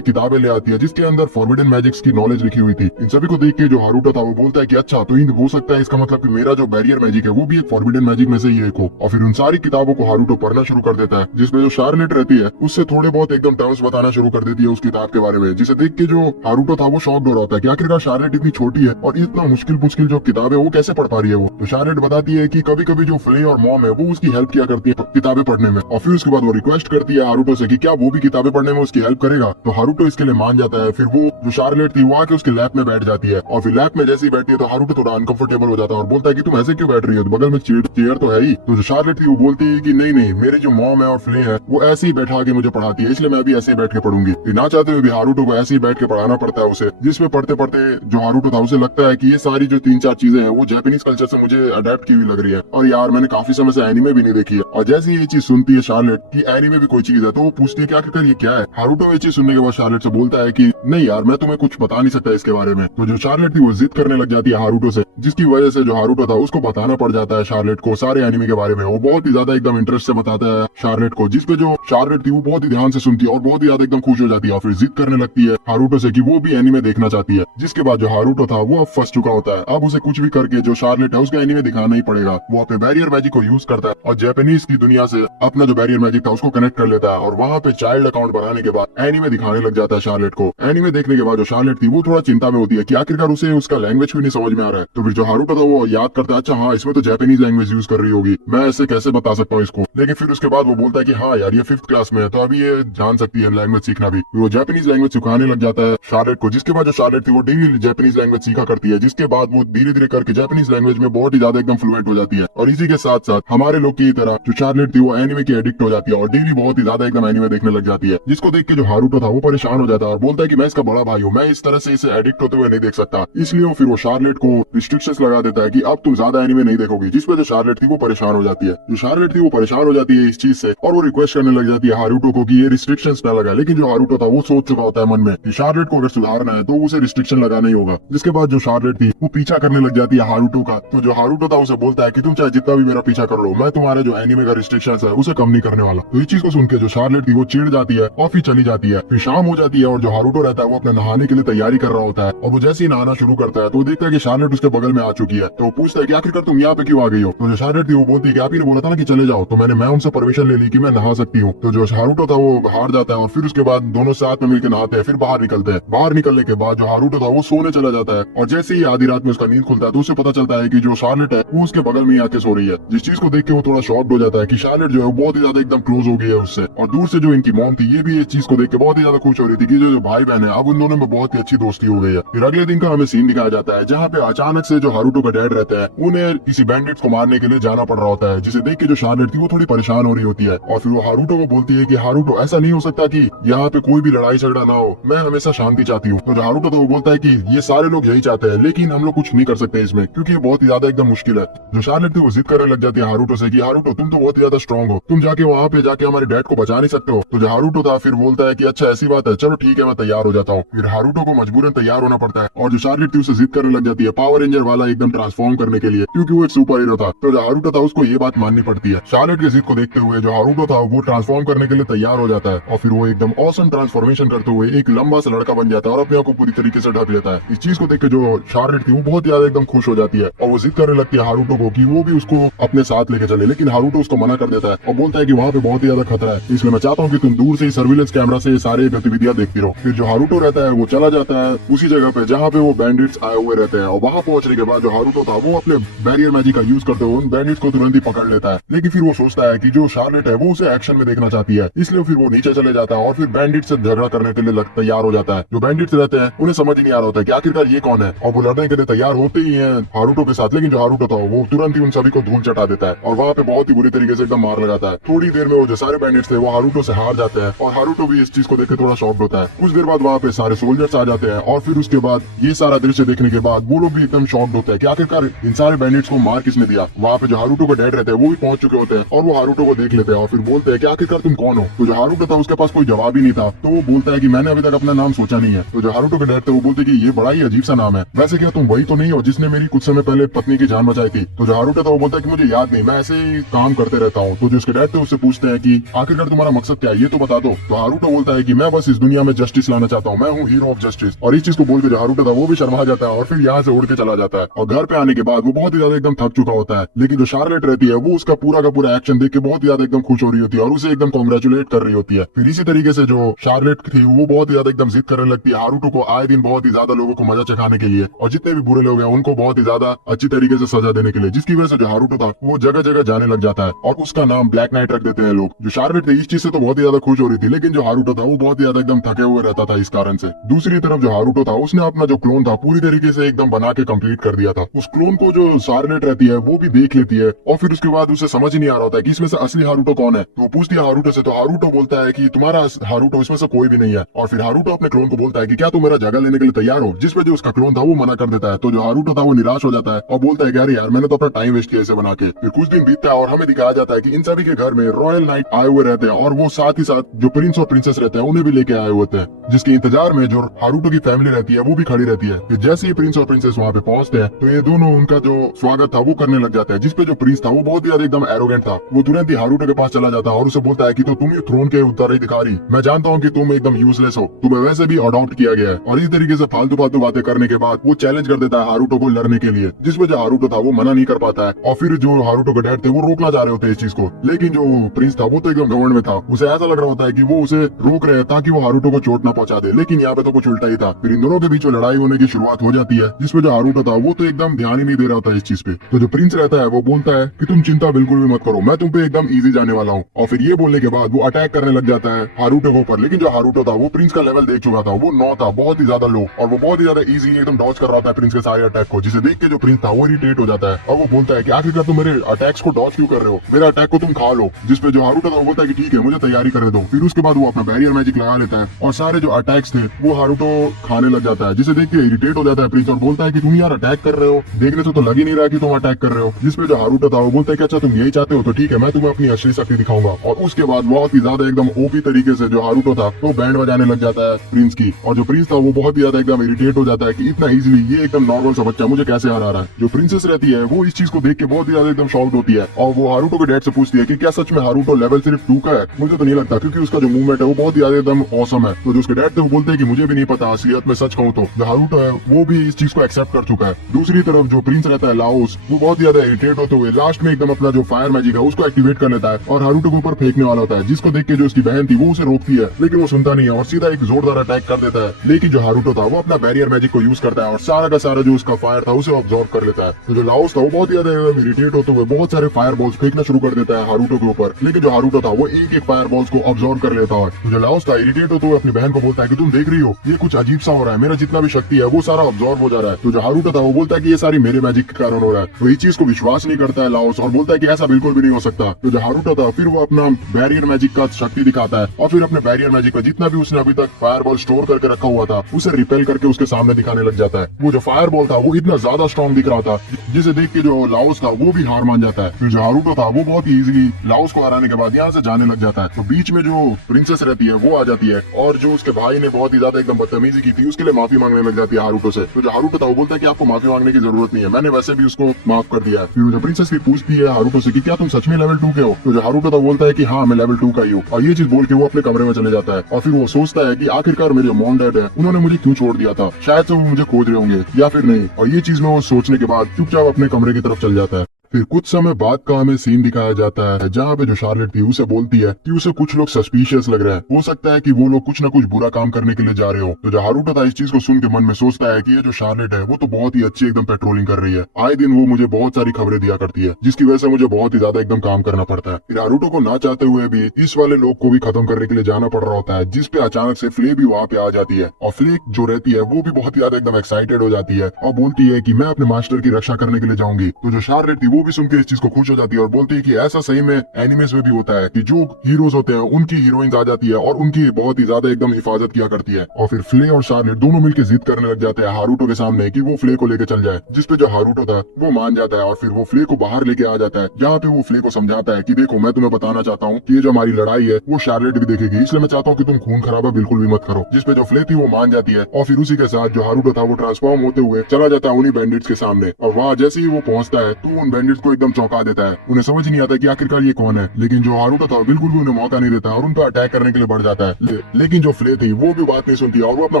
किताबें ले आती है जिसके अंदर फॉरबिडन मैजिक्स की नॉलेज लिखी हुई थी। इन सभी को देख के जो हारूटो था वो बोलता है कि अच्छा, तो इन हो सकता है इसका मतलब कि मेरा जो बैरियर मैजिक है वो भी एक फॉरबिडन मैजिक में से ही एक हो। और फिर उन सारी किताबों को हारूटो पढ़ना शुरू कर देता है, जिसमें जो शार्लेट रहती है उससे थोड़े बहुत एकदम टर्म्स बताना शुरू कर देती है उस किताब के बारे में, जिसे देख के जो हारूटो था वो शॉक्ड हो रहा होता है कि आखिरकार शार्लेट इतनी छोटी है और इतना मुश्किल जो किताब है वो कैसे पढ़ पा रही है। वो तो शार्लेट बताती है कि कभी कभी जो फ्ले और मॉम है वो उसकी हेल्प किया करती है किताबें पढ़ने में। और फिर उसके बाद वो रिक्वेस्ट करती है हारूटो से कि क्या वो भी किताबें पढ़ने में उसकी हेल्प करेगा। तो हारूटो इसके लिए मान जाता है। फिर वो जो शार्लेट थी वो आके उसके लैप में बैठ जाती है, और फिर लैप में जैसे ही बैठती है तो हारूटो थोड़ा अनकंफर्टेबल हो जाता है और बोलता है कि तुम ऐसे क्यों बैठ रही हो, तो बगल में चेयर तो है ही। तो जो शार्लेट थी वो बोलती है कि नहीं नहीं, मेरी जो मॉम है और फ्ले है वो ऐसे ही बैठा के मुझे पढ़ाती है, इसलिए मैं भी ऐसे ही बैठ के पढ़ूंगी। ना चाहते हुए भी हारूटो को ऐसे ही बैठ के पढ़ाना पड़ता है उसे, जिसमें पढ़ते पढ़ते जो हारूटो था उसे लगता है कि ये सारी जो 3-4 चीजें हैं वो जापानीज कल्चर से मुझे अडेप्ट की हुई लग रही है, और यार मैंने काफी समय से एनिमे भी नहीं देखी है। और जैसे ये चीज सुनती है शार्लेट कि एनिमे भी कोई चीज है, तो वो पूछती है कि आखिरकार ये क्या है। हारूटो ये चीज सुनने के बाद शार्लेट से बोलता है कि नहीं यार, मैं तुम्हें कुछ बता नहीं सकता इसके बारे में। तो जो शार्लेट थी वो जिद करने लग जाती है हारूटो से, जिसकी वजह से जो हारूटो था उसको बताना पड़ जाता है शार्लेट को सारे एनिमे के बारे में। वो बहुत ही ज्यादा एकदम इंटरेस्ट से बताता है शार्लेट को, जिसपे जो शार्लेट थी वो बहुत ही ध्यान से सुनती है और बहुत ही ज्यादा एकदम खुश हो जाती है, और फिर जिद करने लगती है हारूटो से कि वो भी एनिमे देखना चाहती है। जिसके बाद जो हारूटो था वो अब फंस चुका होता है। अब उसे कुछ भी करके जो शार्लेट है उसका एनिमे दिखाना ही पड़ेगा। वो अपने बैरियर मैजिक को यूज करता है और जापानीज की दुनिया से अपना जो बैरियर मैजिक था उसको कनेक्ट कर लेता है, और वहाँ पे चाइल्ड अकाउंट बनाने के बाद एनिमे दिखाने लग जाता है शार्लेट को। एनिमे देखने के बाद जो शार्लेट थी वो थोड़ा चिंता में होती है कि आखिरकार उसे उसका लैंग्वेज क्यों नहीं समझ में आ रहा है। तो फिर जो हारूटो था वो याद करता है, अच्छा हाँ, इसमें तो जापानीज लैंग्वेज यूज कर रही होगी, मैं ऐसे कैसे बता सकता हूँ इसको। लेकिन फिर उसके बाद वो बोलता है कि हाँ यार, ये 5th क्लास में है तो अभी ये जान सकती है लैंग्वेज सीखना भी। वो जापानीज लैंग्वेज सिखाने लग जाता है शार्लेट को, जिसके बाद जो शार्लेट थी वो डेली जापानीज लैंग्वेज सीखा करती है, जिसके बाद वो धीरे धीरे करके जापानीज लैंग्वेज में बहुत ही ज्यादा एकदम फ्लुएंट हो जाती है। और इसी के साथ साथ हमारे लोग की तरह जो शार्लेट थी वो एनिमे की एडिक्ट हो जाती है और डेली बहुत ही ज्यादा एकदम एनिमे देखने लग जाती है, जिसको देख के जो हारूटो था वो परेशान हो जाता है और बोलता है कि मैं इसका बड़ा भाई हूँ, मैं इस तरह से इसे एडिक्ट होते हुए नहीं देख सकता। इसलिए फिर वो शार्लेट को रिस्ट्रिक्शंस लगा देता है कि अब तुम ज्यादा एनिमे नहीं देखोगी, जिस वजह शार्लेट थी वो परेशान हो जाती है। जो शार्लेट थी वो परेशान हो जाती है इस चीज से, और वो रिक्वेस्ट करने लग जाती है हारूटो को कि ये रिस्ट्रिक्शंस ना लगा। लेकिन जो हारूटो था वो सोच चुका होता है मन में कि शार्लेट को अगर सुधारना है तो उसे रिस्ट्रिक्शन लगाना ही होगा। जिसके बाद जो शार्लेट थी वो पीछा करने लग जाती है हारूटो का। तो जो हारूटो था उसे बोलता है कि तुम चाहे जितना भी मेरा पीछा कर लो, मैं तुम्हारे जो एनिमे का रिस्ट्रिक्शंस है उसे कम नहीं करने वाला। तो ये चीज को सुन के जो शार्लेट थी वो चिढ़ जाती है और फिर चली जाती है। फिर शाम हो जाती है और जो हारूटो रहता है वो अपने नहाने के लिए तैयारी कर रहा होता है, और वो जैसे ही नहाना शुरू करता है तो वो देखता है कि शार्लेट उसके बगल में आ चुकी है। तो वो पूछता है कि आखिरकार तुम यहाँ पे क्यों आ गई हो। तो जो शार्लेट थी वो बोलती है कि आप ही ने बोला था ना कि चले जाओ, तो मैं उनसे परमिशन ले ली कि मैं नहा सकती हूँ। तो जो हारूटो था वो हार जाता है और फिर उसके बाद दोनों साथ में मिलकर नहाते हैं, फिर बाहर निकलते हैं। बाहर निकलने के बाद जो हारूटो था वो सोने चला जाता है, और जैसे ही आधी रात में उसका नींद खुलता है तो उसे पता चलता है कि जो शार्लेट है वो उसके बगल में ही आके सो रही है। जिस चीज को देख के वो थोड़ा शॉक्ड हो जाता है कि शार्लेट जो है बहुत ही ज्यादा एकदम क्लोज हो गई है उससे। और दूर से जो इनकी मॉम थी ये भी इस चीज को देख के बहुत ही ज्यादा खुश हो रही थी कि जो भाई बहन है अब उन दोनों में बहुत ही अच्छी दोस्ती हो गई है। फिर अगले दिन का हमें सीन दिखाया जाता है जहाँ पे अचानक से जो हारूटो का डैड रहता है उन्हें किसी बैंडिट्स को मारने के लिए जाना पड़ रहा होता है, जिसे देख के जो शार्लेट थी वो थोड़ी परेशान हो रही होती है। और फिर वो हारूटो को बोलती है कि हारूटो, ऐसा नहीं हो सकता कि यहाँ पे कोई भी लड़ाई झगड़ा ना हो, मैं हमेशा शांति चाहती हूँ। तो जो हारूटो था वो बोलता है कि ये सारे लोग यही चाहते हैं, लेकिन हम लोग कुछ नहीं कर सकते इसमें, क्योंकि ये बहुत ही ज्यादा एकदम मुश्किल है। जो शार्लेट थी वो जिद करने लग जाती है हारूटो से कि हारूटो तुम तो बहुत ही ज्यादा स्ट्रॉन्ग हो, तुम जाके वहाँ पे जाके हमारे डैड को बचा नहीं सकते हो। तो जो हारूटो था फिर बोलता है कि अच्छा ऐसी बात है, चलो ठीक है मैं तैयार हो जाता हूँ। फिर हारूटो को मजबूरन तैयार होना पड़ता है, और जो शार्लेट थी उसे जिद करने लग जाती है पावर रेंजर वाला एकदम ट्रांसफॉर्म करने के लिए, क्योंकि वो एक सुपर हीरो था। तो जो हारूटो था उसको ये बात माननी पड़ती है। शार्लेट के जिद को देखते हुए जो हारूटो था वो ट्रांसफॉर्म करने के लिए तैयार हो जाता है, और फिर वो एकदम ऑसम ट्रांसफॉर्मेशन करते हुए एक लंबा सा लड़का बन जाता है और अपने आप को पूरी तरीके से ढक लेता है। इस चीज को देख के जो शार्लेट थी वो बहुत ज्यादा एकदम खुश हो जाती है, और वो जिद करने लगती है हारूटो को कि वो भी उसको अपने साथ लेके चले। लेकिन हारूटो उसको मना कर देता है और बोलता है कि वहाँ पे बहुत ही ज्यादा खतरा है, इसलिए मैं चाहता हूँ कि तुम दूर से ही सर्विलेंस कैमरा से सारे गतिविधियां देखती रहो। फिर जो हारूटो रहता है वो चला जाता है उसी जगह पे जहाँ पे वो बैंडिट्स आए हुए रहते हैं, और वहाँ पहुंचने के बाद जो हारूटो था वो अपने बैरियर मैजिक का यूज करते हुए उन बैंडिट्स को तुरंत ही पकड़ लेता है। लेकिन फिर वो सोचता है कि जो शार्लेट है वो उसे एक्शन में देखना चाहती है, इसलिए फिर वो नीचे चले जाता है और फिर बैंडिट से झगड़ा करने के लिए तैयार हो जाता है। जो बैंडिट्स रहते हैं उन्हें समझ ही नहीं आ रहा होता है कि आखिरकार ये कौन है, और वो लड़ने के लिए तैयार होते ही है हारूटो के साथ। लेकिन जो हारूटो था वो तुरंत ही उन सभी को धूल चटा देता है और वहाँ पे बहुत ही बुरी तरीके से एकदम मार लगाता है। थोड़ी देर में वो जो सारे सारे बैंडिट्स थे वो हारुतो से हार जाते हैं और हारुतो भी इस चीज को देख के थोड़ा शॉक्ड होता है। कुछ देर बाद वहाँ पे सारे सोल्जर्स आ जाते हैं और फिर उसके बाद ये सारा दृश्य देखने के बाद वो लोग भी एकदम शॉक्ड होते हैं कि आखिरकार इन सारे बैंडिट्स को मार किसने दिया। वहाँ पे जो हारुतो के डैड रहते हैं वो भी पहुंच चुके होते हैं और वो हारुतो को देख लेते हैं और फिर बोलते हैं कि आखिरकार तुम कौन हो। तो जो हारुतो था उसके पास कोई जवाब ही नहीं था, तो वो बोलता है कि मैंने अभी तक अपना नाम सोचा नहीं है। तो जो हारुतो के डैड थे वो बोलते कि ये बड़ा ही अजीब सा नाम है, वैसे क्या तुम वही तो नहीं हो जिसने मेरी कुछ समय पहले पत्नी की जान बचाई थी। तो जो हारुतो था वो बोलता है कि मुझे याद नहीं, मैं ऐसे ही काम करते रहता हूँ। तो जो उसके डैड थे उससे पूछते हैं कि आखिरकार तुम्हारा मकसद क्या है, ये तो बता दो। तो हारुतो बोलता है कि मैं बस इस दुनिया में जस्टिस लाना चाहता हूँ, मैं हूँ हीरो ऑफ जस्टिस। और इस चीज को बोल के जो हारुतो था वो भी शर्मा जाता है और फिर यहाँ से उड़ के चला जाता है। और घर पे आने के बाद वो बहुत ही ज्यादा एकदम थक चुका होता है, लेकिन जो शार्लेट रहती है वो उसका पूरा का पूरा एक्शन देख के बहुत ही ज्यादा एकदम खुश हो रही होती है और उसे एकदम कॉन्ग्रेचुलेट कर रही होती है। फिर इसी तरीके से जो शार्लेट थी वो बहुत ही ज्यादा एकदम जिद करने लगती है हारुतो को आए दिन बहुत ही ज्यादा लोगों को मजा चखाने के लिए, और जितने भी बुरे लोग हैं उनको बहुत ही ज्यादा अच्छी तरीके से सजा देने के लिए, जिसकी वजह से जो हारुतो था वो जगह जगह जाने लग जाता है और उसका नाम ब्लैक नाइट रख देते हैं लोग। जो शार्लेट थी इस चीज से तो बहुत ही ज्यादा खुश हो रही थी, लेकिन जो हारुतो था वो बहुत ही ज्यादा एकदम थके हुए रहता था इस कारण से। दूसरी तरफ जो हारुतो था उसने अपना जो क्लोन था पूरी तरीके से एकदम बना के कंप्लीट कर दिया था। उस क्लोन को जो शार्लेट रहती है वो भी देख लेती है और फिर उसके बाद उसे समझ ही नहीं आ रहा होता है कि इसमें से असली हारुतो कौन है। तो वो पूछती है हारुतो से, तो हारुतो बोलता है कि तुम्हारा हारुतो इसमें से कोई भी नहीं है। और फिर हारुतो अपने क्लोन को बोलता है कि क्या तुम मेरा जगह लेने के लिए तैयार हो, जिस पे जो उसका क्लोन था वो मना कर देता है। तो जो हारुतो था वो निराश हो जाता है और बोलता है कि अरे यार मैंने तो अपना टाइम वेस्ट किया इसे बना के। फिर कुछ दिन बीतता है और हमें दिखाया जाता है कि इन सभी के घर में रॉयल नाइट आए हुए रहते हैं और वो साथ ही साथ जो प्रिंस और प्रिंसेस रहते हैं उन्हें भी लेके आए होते हैं, जिसके इंतजार में जो हारुतो की फैमिली रहती है वो भी खड़ी रहती है। फिर जैसे ही प्रिंस और प्रिंसेस वहाँ पे पहुंचते हैं तो ये दोनों उनका जो स्वागत था वो करने लग जाते हैं, जिसपे जो प्रिंस था वो बहुत ही ज्यादा एकदम एरोगेंट था। वो तुरंत ही हारुतो के पास चला जाता है और उसे बोलता है कि तो तुम ही थ्रोन के उत्तराधिकारी, मैं जानता हूँ कि तुम एकदम यूजलेस हो, तुम्हें वैसे भी अडॉप्ट किया गया है। और इस तरीके से फालतू फालतू बातें करने के बाद वो चैलेंज कर देता है हारुतो को लड़ने के लिए, जिसमें जो हारुतो था वो मना नहीं कर पाता है। और फिर जो हारुतो के डैड थे वो रोकना चाह रहे होते हैं इस चीज को, लेकिन जो प्रिंस था वो तो एकदम घमंड में था, उसे ऐसा लग रहा होता है कि वो उसे रोक रहे हैं ताकि वो हारुतो को चोट ना पहुंचा दे, लेकिन यहाँ पे तो कुछ उल्टा ही था। फिर इन दोनों के बीच लड़ाई होने की शुरुआत हो जाती है, जिसमें जो हारुतो था वो तो एकदम ध्यान ही नहीं दे रहा था इस चीज पे। तो जो प्रिंस रहता है वो बोलता है कि तुम चिंता बिल्कुल भी मत करो, मैं तुम पे एकदम इजी जाने वाला हूँ। और फिर ये बोलने के बाद वो अटैक करने लग जाता है हारुतो के ऊपर, लेकिन जो हारुतो था वो प्रिंस का लेवल देख चुका था, वो 9 था, बहुत ही ज्यादा लो, और वो बहुत ही ज्यादा इजी एकदम डॉज कर रहा था प्रिंस के सारे अटैक को, जिसे देख के जो प्रिंस था वो इरिटेट हो जाता है और वो बोलता है कि आखिरकार तुम मेरे अटैक्स को डॉज क्यों कर रहे हो, मेरे अटैक को तुम खा लो। जिसपे जो हारुतो था वो बोलता है कि ठीक है मुझे तैयारी करने दो। फिर उसके बाद वो अपना बैरियर मैजिक लगा लेता है और सारे जो अटैक्स थे वो हारुतो खाने लग जाता है, जिसे देख के इरिटेट हो जाता है प्रिंस और बोलता है कि तुम यार अटैक कर रहे हो, देखने से तो लग ही नहीं रहा कि तुम अटैक कर रहे हो। जिसपे जो हारुतो था वो बोलता है कि अच्छा तुम यही चाहते हो तो ठीक है, मैं तुम्हें अपनी असली शक्ति दिखाऊंगा। और उसके बाद बहुत ही ज्यादा एकदम ओपी तरीके से जो हारुतो था वो बैंड बजाने लग जाता है प्रिंस की, और जो प्रिंस था वो बहुत ही ज्यादा एकदम इरिटेट हो जाता है कि इतना इजीली ये एकदम नॉर्मल सा बच्चा मुझे कैसे हरा रहा है। जो प्रिंसेस रहती है वो इस चीज को देख के बहुत ही ज्यादा एकदम शॉक्ड होती है और वो हारुतो के डैड से पूछती है कि क्या सच में हारुतो लेवल सिर्फ 2 का है, मुझे तो नहीं लगता क्योंकि उसका जो मूवमेंट है वो बहुत ही ज्यादा एकदम ऑसम है। तो जो उसके डैड थे वो बोलते हैं कि मुझे भी नहीं पता, असलियत में सच कहूँ तो जो हारुतो है वो भी इस चीज को एक्सेप्ट कर चुका है। दूसरी तरफ जो प्रिंस रहता है लाओस, वो बहुत ही ज्यादा इरिटेट होते हुए लास्ट में एकदम अपना जो फायर मैजिक है उसको एक्टिवेट कर लेता है और हारुतो के ऊपर फेंकने वाला होता है, जिसको देख के जो उसकी बहन थी वो उसे रोकती है, लेकिन वो सुनता नहीं है और सीधा एक जोरदार अटैक कर देता है। लेकिन जो हारुतो था वो अपना बैरियर मैजिक को यूज करता है और सारा का सारा जो उसका फायर था उसे ऑब्जॉर्व कर लेता है। तो जो लाओस था वो बहुत ही ज्यादा इरिटेट होते हुए बहुत सारे फायर बॉल्स फेंकना शुरू कर देता है हारुतो के ऊपर, लेकिन जो हारुतो था वो एक एक फायर बॉल्स को ऑब्जॉर्व कर लेता है। तो जो लाओस था इरिटेट होते हुए अपनी बहन को बोलता है कि तुम देख रही हो ये कुछ अजीब सा हो रहा है, मेरा जितना भी शक्ति है वो सारा ऑब्जॉर्व हो जा रहा है। तो जो हारुतो था वो बोलता है कि ये सारी मेरे मैजिक के कारण हो रहा है। तो इस चीज को विश्वास नहीं करता है लाओस और बोलता है कि ऐसा बिल्कुल भी नहीं हो सकता। तो जो हारुतो था फिर वो अपना बैरियर मैजिक का शक्ति दिखाता है और फिर अपने बैरियर मैजिक का जितना भी उसने अभी तक फायर बॉल स्टोर करके रखा हुआ था उसे रिपेल करके उसके सामने दिखाने लग जाता है। वो जो फायर बॉल था वो इतना ज्यादा स्ट्रॉन्ग दिख रहा था जिसे देख के जो लाओस था वो भी हार मान जाता है। फिर जो हारुतो था वो बहुत ही इजीली लाओस को हराने के बाद यहाँ से जाने लग जाता है। तो बीच में जो प्रिंसेस रहती है वो आ जाती है और जो उसके भाई ने बहुत ही ज्यादा एकदम बदतमीजी की थी उसके लिए माफी मांगने लग जाती है हारुतो से। तो जो हारुतो था वो बोलता है कि आपको माफी मांगने की जरूरत नहीं है, मैंने वैसे भी उसको माफ कर दिया है। फिर जो प्रिंसेस भी पूछती है हारुतो से कि क्या तुम सच में लेवल 2 के हो। तो जो हारुतो था बोलता है कि हाँ मैं लेवल 2 का ही हूँ, और ये चीज बोल के वो अपने कमरे में चले जाता है। और फिर वो सोचता है कि आखिरकार मेरे मॉम डैड है उन्होंने मुझे क्यों छोड़ दिया था, शायद से वो मुझे खोज रहे होंगे या फिर नहीं, और ये चीज में वो सोचने के बाद चुपचाप अपने कमरे की तरफ चल जाता है। फिर कुछ समय बाद का हमें सीन दिखाया जाता है जहाँ पे जो शार्लेट थी उसे बोलती है कि उसे कुछ लोग सस्पिशियस लग रहा है, हो सकता है कि वो लोग कुछ न कुछ बुरा काम करने के लिए जा रहे हो। तो जो हारुतो था इस चीज को सुन के मन में सोचता है कि ये जो शार्लेट है वो तो बहुत ही अच्छी एकदम पेट्रोलिंग कर रही है, आए दिन वो मुझे बहुत सारी खबरें दिया करती है जिसकी वजह से मुझे बहुत ही ज्यादा एकदम काम करना पड़ता है। फिर हारुतो को ना चाहते हुए भी इस वाले लोग को भी खत्म करने के लिए जाना पड़ रहा होता है, जिसपे अचानक से फ्ले भी वहाँ पे आ जाती है और फ्ले जो रहती है वो भी बहुत ही ज्यादा एकदम एक्साइटेड हो जाती है और बोलती है कि मैं अपने मास्टर की रक्षा करने के लिए जाऊंगी। तो जो शार्लेट थी वो भी सुन के इस चीज को खुश हो जाती है और बोलती है कि ऐसा सही में एनिमेस में भी होता है कि जो हीरोज होते हैं उनकी हीरोइंस आ जाती है और उनकी बहुत ही ज्यादा एकदम हिफाजत किया करती है। और फिर फ्ले और शार्लेट दोनों मिलकर जिद करने लग जाते हैं हारूटो के सामने कि वो फ्ले को लेके चल जाए, जिसपे जो हारूटो था वो मान जाता है और फिर वो फ्ले को बाहर लेके आ जाता है, जहाँ पे वो फ्ले को समझाता है कि देखो मैं तुम्हें बताना चाहता हूँ कि ये जो हमारी लड़ाई है वो शार्लेट भी देखेगी, इसलिए मैं चाहता हूँ कि तुम खून खराबा बिल्कुल भी मत करो। जिसपे जो फ्ले थी वो मान जाती है और फिर उसी के साथ जो हारूटो था वो ट्रांसफॉर्म होते हुए चला जाता है उन्हीं बैंडिट्स के सामने। और वहाँ जैसे ही वो पहुंचता है तो उन बैंडिट्स को एकदम चौंका देता है। उन्हें समझ नहीं आता कि आखिरकार ये कौन है, लेकिन जो हारूटो था बिल्कुल भी उन्हें मौका नहीं देता और उन पर अटैक करने के लिए बढ़ जाता है। लेकिन जो फ्ले थी वो भी बात नहीं सुनती और वो अपना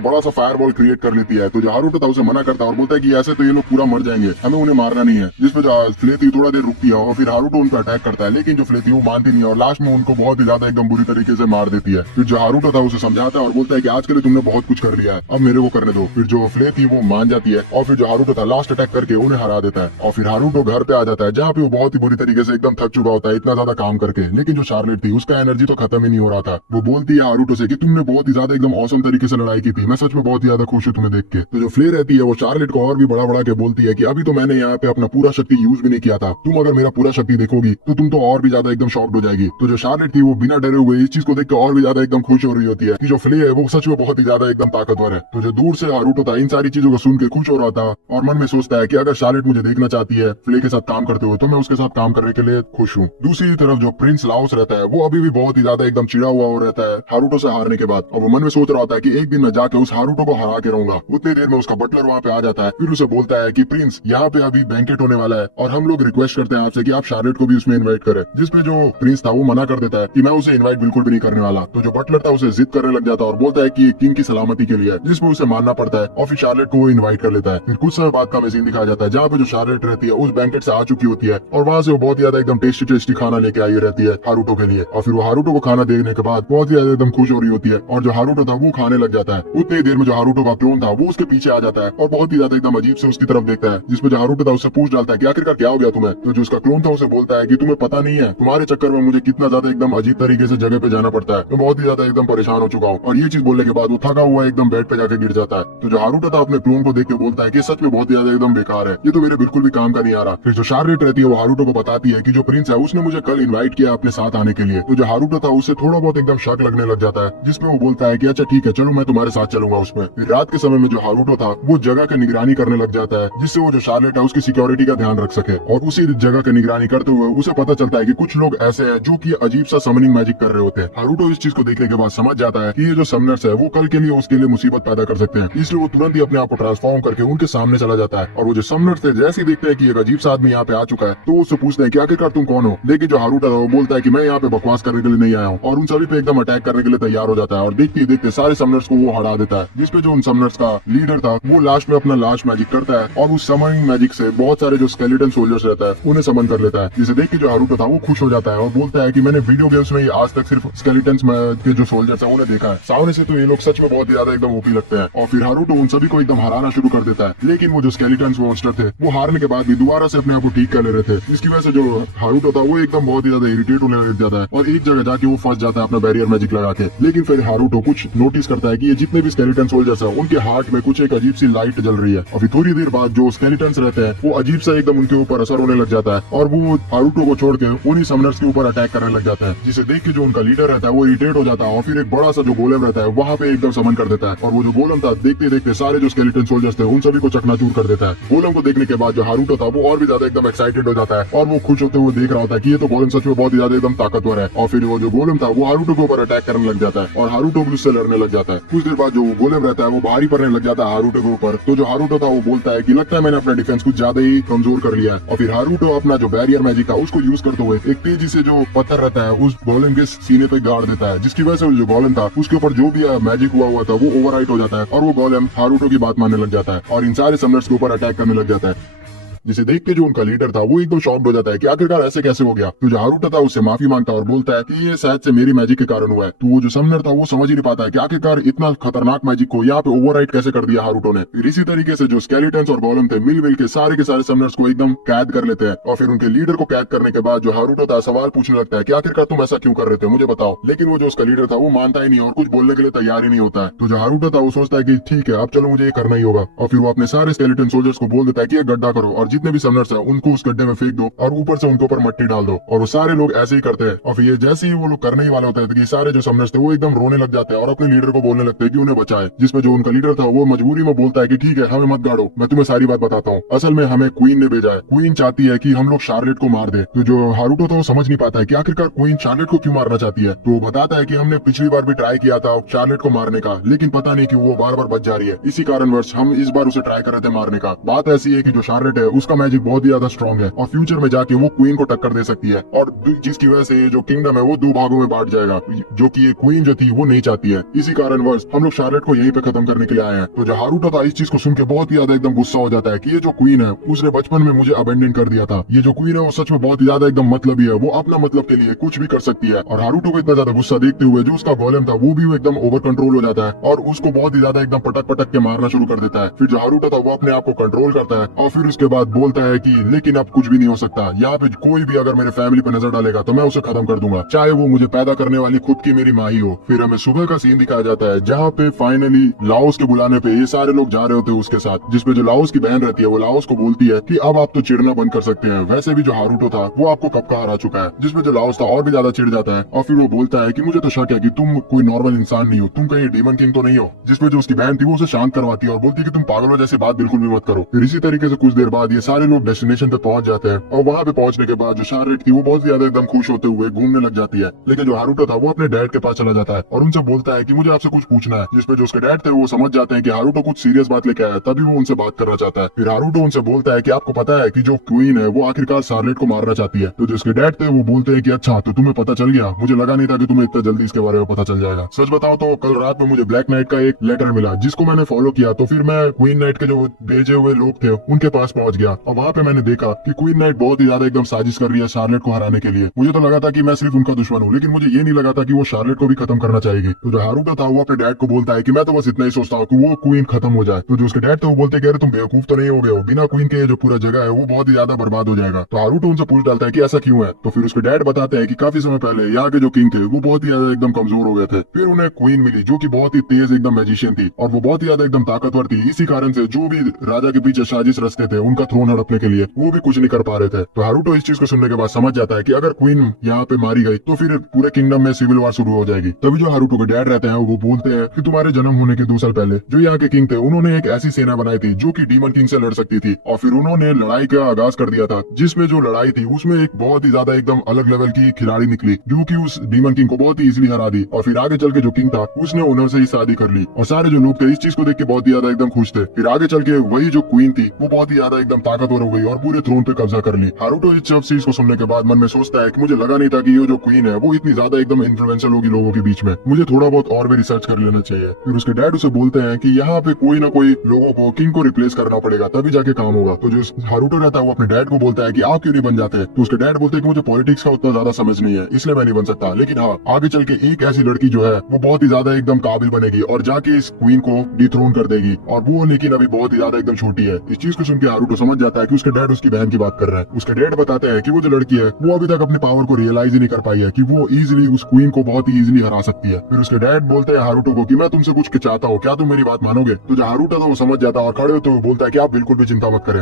बड़ा सा फायरबॉल क्रिएट कर लेती है। तो जो हारूटो था उसे मना करता है और बोलता है कि ऐसे तो ये लोग पूरा मर जाएंगे, हमें उन्हें मारना नहीं है। जिसपे जो फ्ले थी थोड़ा देर रुकती है और फिर हारूटो उन पर अटैक करता है, लेकिन जो फ्ले थी वो मानती नहीं और लास्ट में उनको बहुत ही ज्यादा एकदम बुरी तरीके से मार देती है। फिर जो हारूटो था उसे समझाता है और बोलता है कि आज के लिए तुमने बहुत कुछ कर लिया है, अब मेरे को करने दो। फिर जो फ्ले थी वो मान जाती है और फिर जो हारूटो था लास्ट अटैक करके उन्हें हरा देता है। और फिर हारूटो घर पे आ जाता है जहाँ पे वो बहुत ही बुरी तरीके से एकदम थक चुका होता है इतना ज्यादा काम करके। लेकिन जो शार्लेट थी उसका एनर्जी तो खत्म ही नहीं हो रहा था। वो बोलती है हारूटो से कि तुमने बहुत ही ज्यादा एकदम औसम तरीके से लड़ाई की थी, मैं सच में बहुत ही ज्यादा खुश हूँ तुम्हें देख के। तो जो फ्ले रहती है वो शार्लेट को और भी बड़ा बड़ा के बोलती है कि अभी तो मैंने यहाँ पे अपना पूरा शक्ति यूज भी नहीं किया था, तुम अगर मेरा पूरा शक्ति देखोगी तो तुम तो और भी ज्यादा एकदम शॉक्ड हो जाएगी। तो जो शार्लेट थी वो बिना डरे हुए इस चीज को देख के और भी ज्यादा एकदम खुश हो रही होती है कि जो फ्ले है वो सच में बहुत ही ज्यादा एकदम ताकतवर है। तो जो दूर से हारूटो था इन सारी चीजों को सुन के खुश हो रहा था और मन में सोचता है कि अगर शार्लेट मुझे देखना चाहती है फ्ले के साथ काम करते हुए तो मैं उसके साथ काम करने के लिए खुश हूँ। दूसरी तरफ जो प्रिंस लाओस रहता है वो अभी भी बहुत ही ज्यादा एकदम चिड़ा हुआ हो रहता है हारूटो से हारने के बाद और वो मन में सोच रहा होता है कि एक दिन मैं जाके उस हारूटो को हरा के रहूंगा। उतनी देर में उसका बटलर वहाँ पे आ जाता है, फिर उसे बोलता है कि प्रिंस यहाँ पे अभी बैंकेट होने वाला है और हम लोग रिक्वेस्ट करते हैं आपसे कि आप शार्लेट को भी उसमें इन्वाइट करें। जिसपे जो प्रिंस था वो मना कर देता है कि मैं उसे इन्वाइट बिल्कुल भी नहीं करने वाला। तो जो बटलर था उसे जिद करने लग जाता है और बोलता है कि किंग की सलामती के लिए, जिसमें उसे मानना पड़ता है और फिर शार्लेट को वो इन्वाइट कर लेता है। फिर कुछ समय बाद का मैं सीन दिखाया जाता है जहाँ पे जो शार्लेट रहती है उस बैंकेट से आ चुकी होती है और वहाँ से वो बहुत ज्यादा एकदम टेस्टी टेस्टी खाना लेके आई रहती है हारूटो के लिए। और फिर वो हारूटो को खाना देने के बाद बहुत ही ज्यादा एकदम खुश हो रही होती है और जो हारूटो था वो खाने लग जाता है। उतनी देर में जो हारूटो का क्लोन था वो उसके पीछे आ जाता है और बहुत ही ज्यादा एकदम अजीब से उसकी तरफ देखता है। जिसमें जो हारूटो था उससे पूछ डालता है कि आखिरकार क्या हो गया तुम्हें। तो जो उसका क्लोन था उसे बोलता है कि तुम्हें पता नहीं है तुम्हारे चक्कर में मुझे कितना ज्यादा एकदम अजीब तरीके से जगह पे जाना पड़ता है, मैं बहुत ही ज्यादा एकदम परेशान हो चुका हूँ। और ये चीज बोलने के बाद वो थका हुआ एकदम बेड पे जाके गिर जाता है। तो जो हारूटो था अपने क्लोन को देख के बोलता है कि सच में बहुत ही ज्यादा एकदम बेकार है, ये तो मेरे बिल्कुल भी काम का नहीं आ रहा। फिर जो शार्लेट रहती है वो हारूटो को बताती है कि जो प्रिंस है उसने मुझे कल इन्वाइट किया अपने साथ आने के लिए। तो जो हारूटो था उससे थोड़ा बहुत एकदम शक लगने लग जाता है, जिसमें वो बोलता है कि अच्छा ठीक है चलो मैं तुम्हारे साथ चलूंगा उसमें। फिर रात के समय में जो हारूटो था वो जगह की निगरानी करने लग जाता है जिससे वो जो शार्लेट है उसकी सिक्योरिटी का ध्यान रख सके। और उसी जगह की निगरानी करते हुए उसे पता चलता है कि कुछ लोग ऐसे हैं जो कि अजीब सा समनिंग मैजिक कर रहे होते हैं। हारूटो इस चीज को देखने के बाद समझ जाता है कि ये जो समनर्स है वो कल के लिए उसके लिए मुसीबत पैदा कर सकते हैं, इसलिए वो तुरंत ही अपने आप को ट्रांसफॉर्म करके उनके सामने चला जाता है। और वो जो समनर्स थे जैसे ही देखते हैं कि एक अजीब सा आदमी यहाँ पे आ चुका है तो उससे पूछते हैं कि आखिरकार तुम कौन हो। लेकिन जो हारूटो था वो बोलता है कि मैं यहाँ पे बकवास करने के लिए नहीं आया हूँ और उन सभी पे एकदम अटैक करने के लिए तैयार हो जाता है और देखते ही देखते सारे समनर्स को वो हरा देता है। जिसपे जो उन समनर्स का लीडर था वो लास्ट में अपना लास्ट मैजिक करता है और उस समनिंग मैजिक से बहुत सारे जो स्केलेटन सोल्जर्स रहता है उन्हें समन कर लेता है। जिसे देख के जो हारूटो था वो खुश हो जाता है और बोलता है कि मैंने वीडियो गेम्स में आज तक सिर्फ स्केलेटन्स के जो सोल्जर्स हैं उन्हें देखा है, सामने से तो ये लोग सच में बहुत ज्यादा एकदम ओपी लगते हैं। और फिर हारूटो उन सभी को एकदम हराना शुरू कर देता है। लेकिन वो जो स्केलेटन्स मॉन्स्टर थे वो हारने के बाद भी दोबारा से अपने आप को ठीक कर ले रहे थे, जिसकी वजह से जो हारूटो था वो एकदम बहुत ही ज्यादा इरिटेट होने लग जाता है और एक जगह जाके वो फंस जाता है अपना बैरियर मैजिक लगा के। लेकिन फिर हारूटो कुछ नोटिस करता है कि ये जितने भी स्केलेटन सोल्जर्स हैं उनके हार्ट में कुछ एक अजीब सी लाइट जल रही है। और फिर थोड़ी देर बाद जो स्केलेटन्स रहते हैं वो अजीब सा एकदम उनके ऊपर असर होने लग जाता है और वो हारूटो को छोड़ के उन्हीं समनर्स के ऊपर अटैक करने लग जाता है। जिसे देख के जो उनका लीडर रहता है वो इरिटेट हो जाता है और फिर एक बड़ा सा जो गोलेम रहता है वहाँ पे एकदम समन कर देता है। और वो जो गोलम था देखते देखते सारे जो स्केलेटन सोल्जर्स थे उन सभी को चकनाचूर कर देता है। गोलम को देखने के बाद जो हारूटो था वो और भी ज्यादा एकदम एक्साइटेड हो जाता है और वो खुश होते हुए देख रहा होता है कि ये तो गोलम सच में बहुत ही ज्यादा एकदम ताकतवर है। और फिर वो जो गोलम था वो हारूटो के ऊपर अटैक करने लग जाता है और हारूटो भी उससे लड़ने लग जाता है। कुछ देर बाद जो गोलम रहता है वो भारी पड़ने लग जाता है हारूटो के ऊपर। तो जो हारूटो था वो बोलता है कि लगता है मैंने अपना डिफेंस कुछ ज्यादा ही कमजोर कर लिया है। और फिर हारूटो अपना जो बैरियर मैजिक था उसको यूज करते हुए एक तेजी से जो पत्थर रहता है उस गोलम के सीने पे गाड़ देता है, जिसकी वजह से जो गोलम था उसके ऊपर जो भी मैजिक हुआ था वो ओवरराइट हो जाता है और वो गोलम हारूटो की बात मानने लग जाता है और इन सारे समनर्स के ऊपर अटैक करने लग जाता है। जिसे देख के जो उनका लीडर था वो एकदम शॉक्ड हो जाता है कि आखिरकार ऐसे कैसे हो गया। तो जो हारूटो था उससे माफी मांगता है और बोलता है कि ये शायद से मेरी मैजिक के कारण हुआ है। तो वो जो समनर था वो समझ ही नहीं पाता है कि आखिरकार इतना खतरनाक मैजिक को यहाँ पे ओवरराइड कैसे कर दिया हारूटो ने। फिर इसी तरीके से जो स्केलेटन्स और गोलम थे मिल के सारे समनर्स को एकदम कैद कर लेते हैं। और फिर उनके लीडर को कैद करने के बाद जो हारूटो था सवाल पूछने लगता है कि आखिरकार तुम ऐसा क्यों कर रहे थे, मुझे बताओ। लेकिन वो जो उसका लीडर था वो मानता ही नहीं और कुछ बोलने के लिए तैयार ही नहीं होता है। तो जो हारूटो था वो सोचता है कि ठीक है अब चलो मुझे ये करना ही होगा। और फिर वो अपने सारे स्केलेटन सोल्जर्स को बोल देता है कि ये गड्ढा करो और जितने भी समनर्स है उनको उस गड्ढे में फेंक दो और ऊपर से उनके ऊपर मट्टी डाल दो। और वो सारे लोग ऐसे ही करते हैं और फिर ये जैसे ही वो लोग करने ही वाले होते हैं कि सारे जो समनर्स थे वो एकदम रोने लग जाते हैं और अपने लीडर को बोलने लगते हैं कि उन्हें बचाए। जिसमें जो उनका लीडर था वो मजबूरी में बोलता है कि ठीक है, हमें मत गाड़ो, मैं तुम्हें सारी बात बताता हूँ। असल में हमें क्वीन ने भेजा है, क्वीन चाहती है कि हम लोग शार्लेट को मार दे। तो जो हारूटो था वो समझ नहीं पाता है कि आखिरकार क्वीन शार्लेट को क्यों मारना चाहती है। तो वो बताता है कि हमने पिछली बार भी ट्राई किया था शार्लेट को मारने का, लेकिन पता नहीं क्यों वो बार बार बच जा रही है। इसी कारणवश हम इस बार उसे ट्राई कर रहे थे मारने का। बात ऐसी है कि जो शार्लेट है उसका मैजिक बहुत ही ज्यादा स्ट्रॉन्ग है और फ्यूचर में जाके वो क्वीन को टक्कर दे सकती है और जिसकी वजह से जो किंगडम है वो दो भागों में बांट जाएगा, जो कि ये क्वीन जो थी वो नहीं चाहती है। इसी कारणवश हम लोग शार्लेट को यहीं पे खत्म करने के लिए आए हैं। तो जो हारूटो था इस चीज को सुन के बहुत ही ज्यादा एकदम गुस्सा हो जाता है कि ये जो क्वीन है उसने बचपन में मुझे अबेंडन कर दिया था। ये जो क्वीन है वो सच में बहुत ही ज्यादा एकदम मतलबी है, वो अपना मतलब के लिए कुछ भी कर सकती है। और हारूटो को इतना ज्यादा गुस्सा देखते हुए जो उसका गोलेम था वो भी एकदम ओवर कंट्रोल हो जाता है और उसको बहुत ही ज्यादा एकदम पटक पटक के मारना शुरू कर देता है। फिर जो हारूटो था वो अपने आप को कंट्रोल करता है और फिर उसके बाद बोलता है कि लेकिन अब कुछ भी नहीं हो सकता, यहाँ पे कोई भी अगर मेरे फैमिली पे नजर डालेगा तो मैं उसे खत्म कर दूंगा, चाहे वो मुझे पैदा करने वाली खुद की मेरी माँ ही हो। फिर हमें सुबह का सीन दिखाया जाता है जहाँ पे फाइनली लाओस के बुलाने पे ये सारे लोग जा रहे होते हैं उसके साथ, जिसपे जो लाओस की बहन रहती है वो लाओस को बोलती है कि अब आप तो चिढ़ना बंद कर सकते हैं, वैसे भी जो हारूटो था वो आपको कब का हरा चुका है। जिसमें जो लाओस था और भी ज्यादा चिढ़ जाता है और फिर वो बोलता है कि मुझे तो शक है कि तुम कोई नॉर्मल इंसान नहीं हो, तुम कहीं डीमन किंग तो नहीं हो। जिसमें जो उसकी बहन थी वो उसे शांत करवाती है और बोलती है कि तुम पागल हो, जैसी बात बिल्कुल भी मत करो। फिर इसी तरीके से कुछ देर बाद ये सारे लोग डेस्टिनेशन पे पहुंच जाते हैं और वहाँ पे पहुंचने के बाद जो शार्लेट थी वो बहुत ज्यादा एकदम खुश होते हुए घूमने लग जाती है। लेकिन जो हारूटो था वो अपने डैड के पास चला जाता है और उनसे बोलता है कि मुझे आपसे कुछ पूछना है। जिसपे जो उसके डैड थे वो समझ जाते हैं कि हारूटो कुछ सीरियस बात लेके आया, तभी वो उनसे बात करना चाहता है। फिर हारूटो उनसे बोलता है कि आपको पता है कि जो क्वीन है वो आखिरकार शार्लेट को मारना चाहती है। तो जो उसके डैड थे वो बोलते हैं कि अच्छा, तो तुम्हें पता चल गया, मुझे लगा नहीं था कि तुम्हें इतना जल्दी इसके बारे में पता चल जाएगा। सच बताओ तो कल रात में मुझे ब्लैक नाइट का एक लेटर मिला जिसको मैंने फॉलो किया, तो फिर मैं क्वीन नाइट के जो भेजे हुए लोग थे उनके पास पहुंच गया और वहाँ पे मैंने देखा कि क्वीन नाइट बहुत ही ज्यादा एकदम साजिश कर रही है शार्लेट को हराने के लिए। मुझे तो लगा था कि मैं सिर्फ उनका दुश्मन हूँ, लेकिन मुझे ये नहीं लगा था कि वो शार्लेट को भी खत्म करना चाहेगी। तो जो हारूटो था वो अपने डैड को बोलता है कि मैं तो बस इतना ही सोचता हूँ कि वो क्वीन खत्म हो जाए। तो जो उसके डैड थे वो बोलते हैं कि तुम बेवकूफ तो नहीं हो गए हो, बिना क्वीन के जो पूरा जगह है वो बहुत ही ज्यादा बर्बाद हो जाएगा। तो हारूटो उनसे पूछ डालता है कि ऐसा क्यों है। तो फिर उसके डैड बताते हैं कि काफी समय पहले यहाँ के जो किंग थे वो बहुत ही ज्यादा एकदम कमजोर हो गए थे, फिर उन्हें क्वीन मिली जो कि बहुत ही तेज एकदम मैजिशियन थी और वो बहुत ही ज्यादा एकदम ताकतवर थी। इसी कारण से जो भी राजा के पीछे साजिश रचते थे उनका थ्रोन हड़पने के लिए वो भी कुछ नहीं कर पा रहे थे। तो हारूटो इस चीज को सुनने के बाद समझ जाता है कि अगर क्वीन यहाँ पे मारी गई तो फिर पूरे किंगडम में सिविल वॉर शुरू हो जाएगी। तभी जो हारूटो के डैड रहते हैं वो बोलते हैं कि तुम्हारे जन्म होने के 2 साल पहले जो यहाँ के किंग थे उन्होंने एक ऐसी सेना बनाई थी जो कि डीमन किंग से लड़ सकती थी और फिर उन्होंने लड़ाई का आगाज कर दिया था, जिसमें जो लड़ाई थी उसमें एक बहुत ही ज्यादा एकदम अलग लेवल की खिलाड़ी निकली जो कि उस डीमन किंग को बहुत ही इजीली हरा दी। और फिर आगे चल के जो किंग था उसने ओनर से ही शादी कर ली और सारे जो लोग थे इस चीज को देख के बहुत ही ज्यादा एकदम खुश थे। फिर आगे चल के वही जो क्वीन थी वो बहुत ही ज्यादा एकदम ताकतवर हो गई और पूरे थ्रोन पे कब्जा कर ली। हारूटो इस सब चीज को सुनने के बाद मन में सोचता है कि मुझे लगा नहीं था कि ये जो क्वीन है वो इतनी ज्यादा एकदम इन्फ्लुएंशियल होगी लोगों के बीच में, मुझे थोड़ा बहुत और भी रिसर्च कर लेना चाहिए। फिर उसके डैड उसे बोलते हैं कि यहाँ पे कोई ना कोई लोगों को किंग को रिप्लेस करना पड़ेगा तभी जाके काम होगा। तो जो हारूटो रहता है वो अपने डैड को बोलता है कि आप क्यों नहीं बन जाते। तो उसके डैड बोलते हैं कि मुझे पॉलिटिक्स का उतना ज्यादा समझ नहीं है इसलिए मैं नहीं बन सकता, लेकिन हाँ आगे चल के एक ऐसी लड़की जो है वो बहुत ही ज्यादा एकदम काबिल बनेगी और जाके इस क्वीन को डिथ्रोन कर देगी और वो लेकिन अभी बहुत ही ज्यादा एकदम छोटी है। इस चीज को सुन के हारूटो समझ जाता है कि उसके डैड उसकी बहन की बात कर रहा है। उसके डैड बताते हैं कि वो जो लड़की है वो अभी तक अपनी पावर को रियलाइज ही नहीं कर पाई है कि वो इजीली उस क्वीन को बहुत ही इजीली हरा सकती है। फिर उसके डैड बोलते हैं हारूटो को कि मैं तुमसे कुछ चाहता हूँ, क्या तुम मेरी बात मानोगे। तो जो हारूटो था वो समझ जाता है और खड़े होते हुए बोलता है कि आप बिल्कुल भी चिंता मत करें,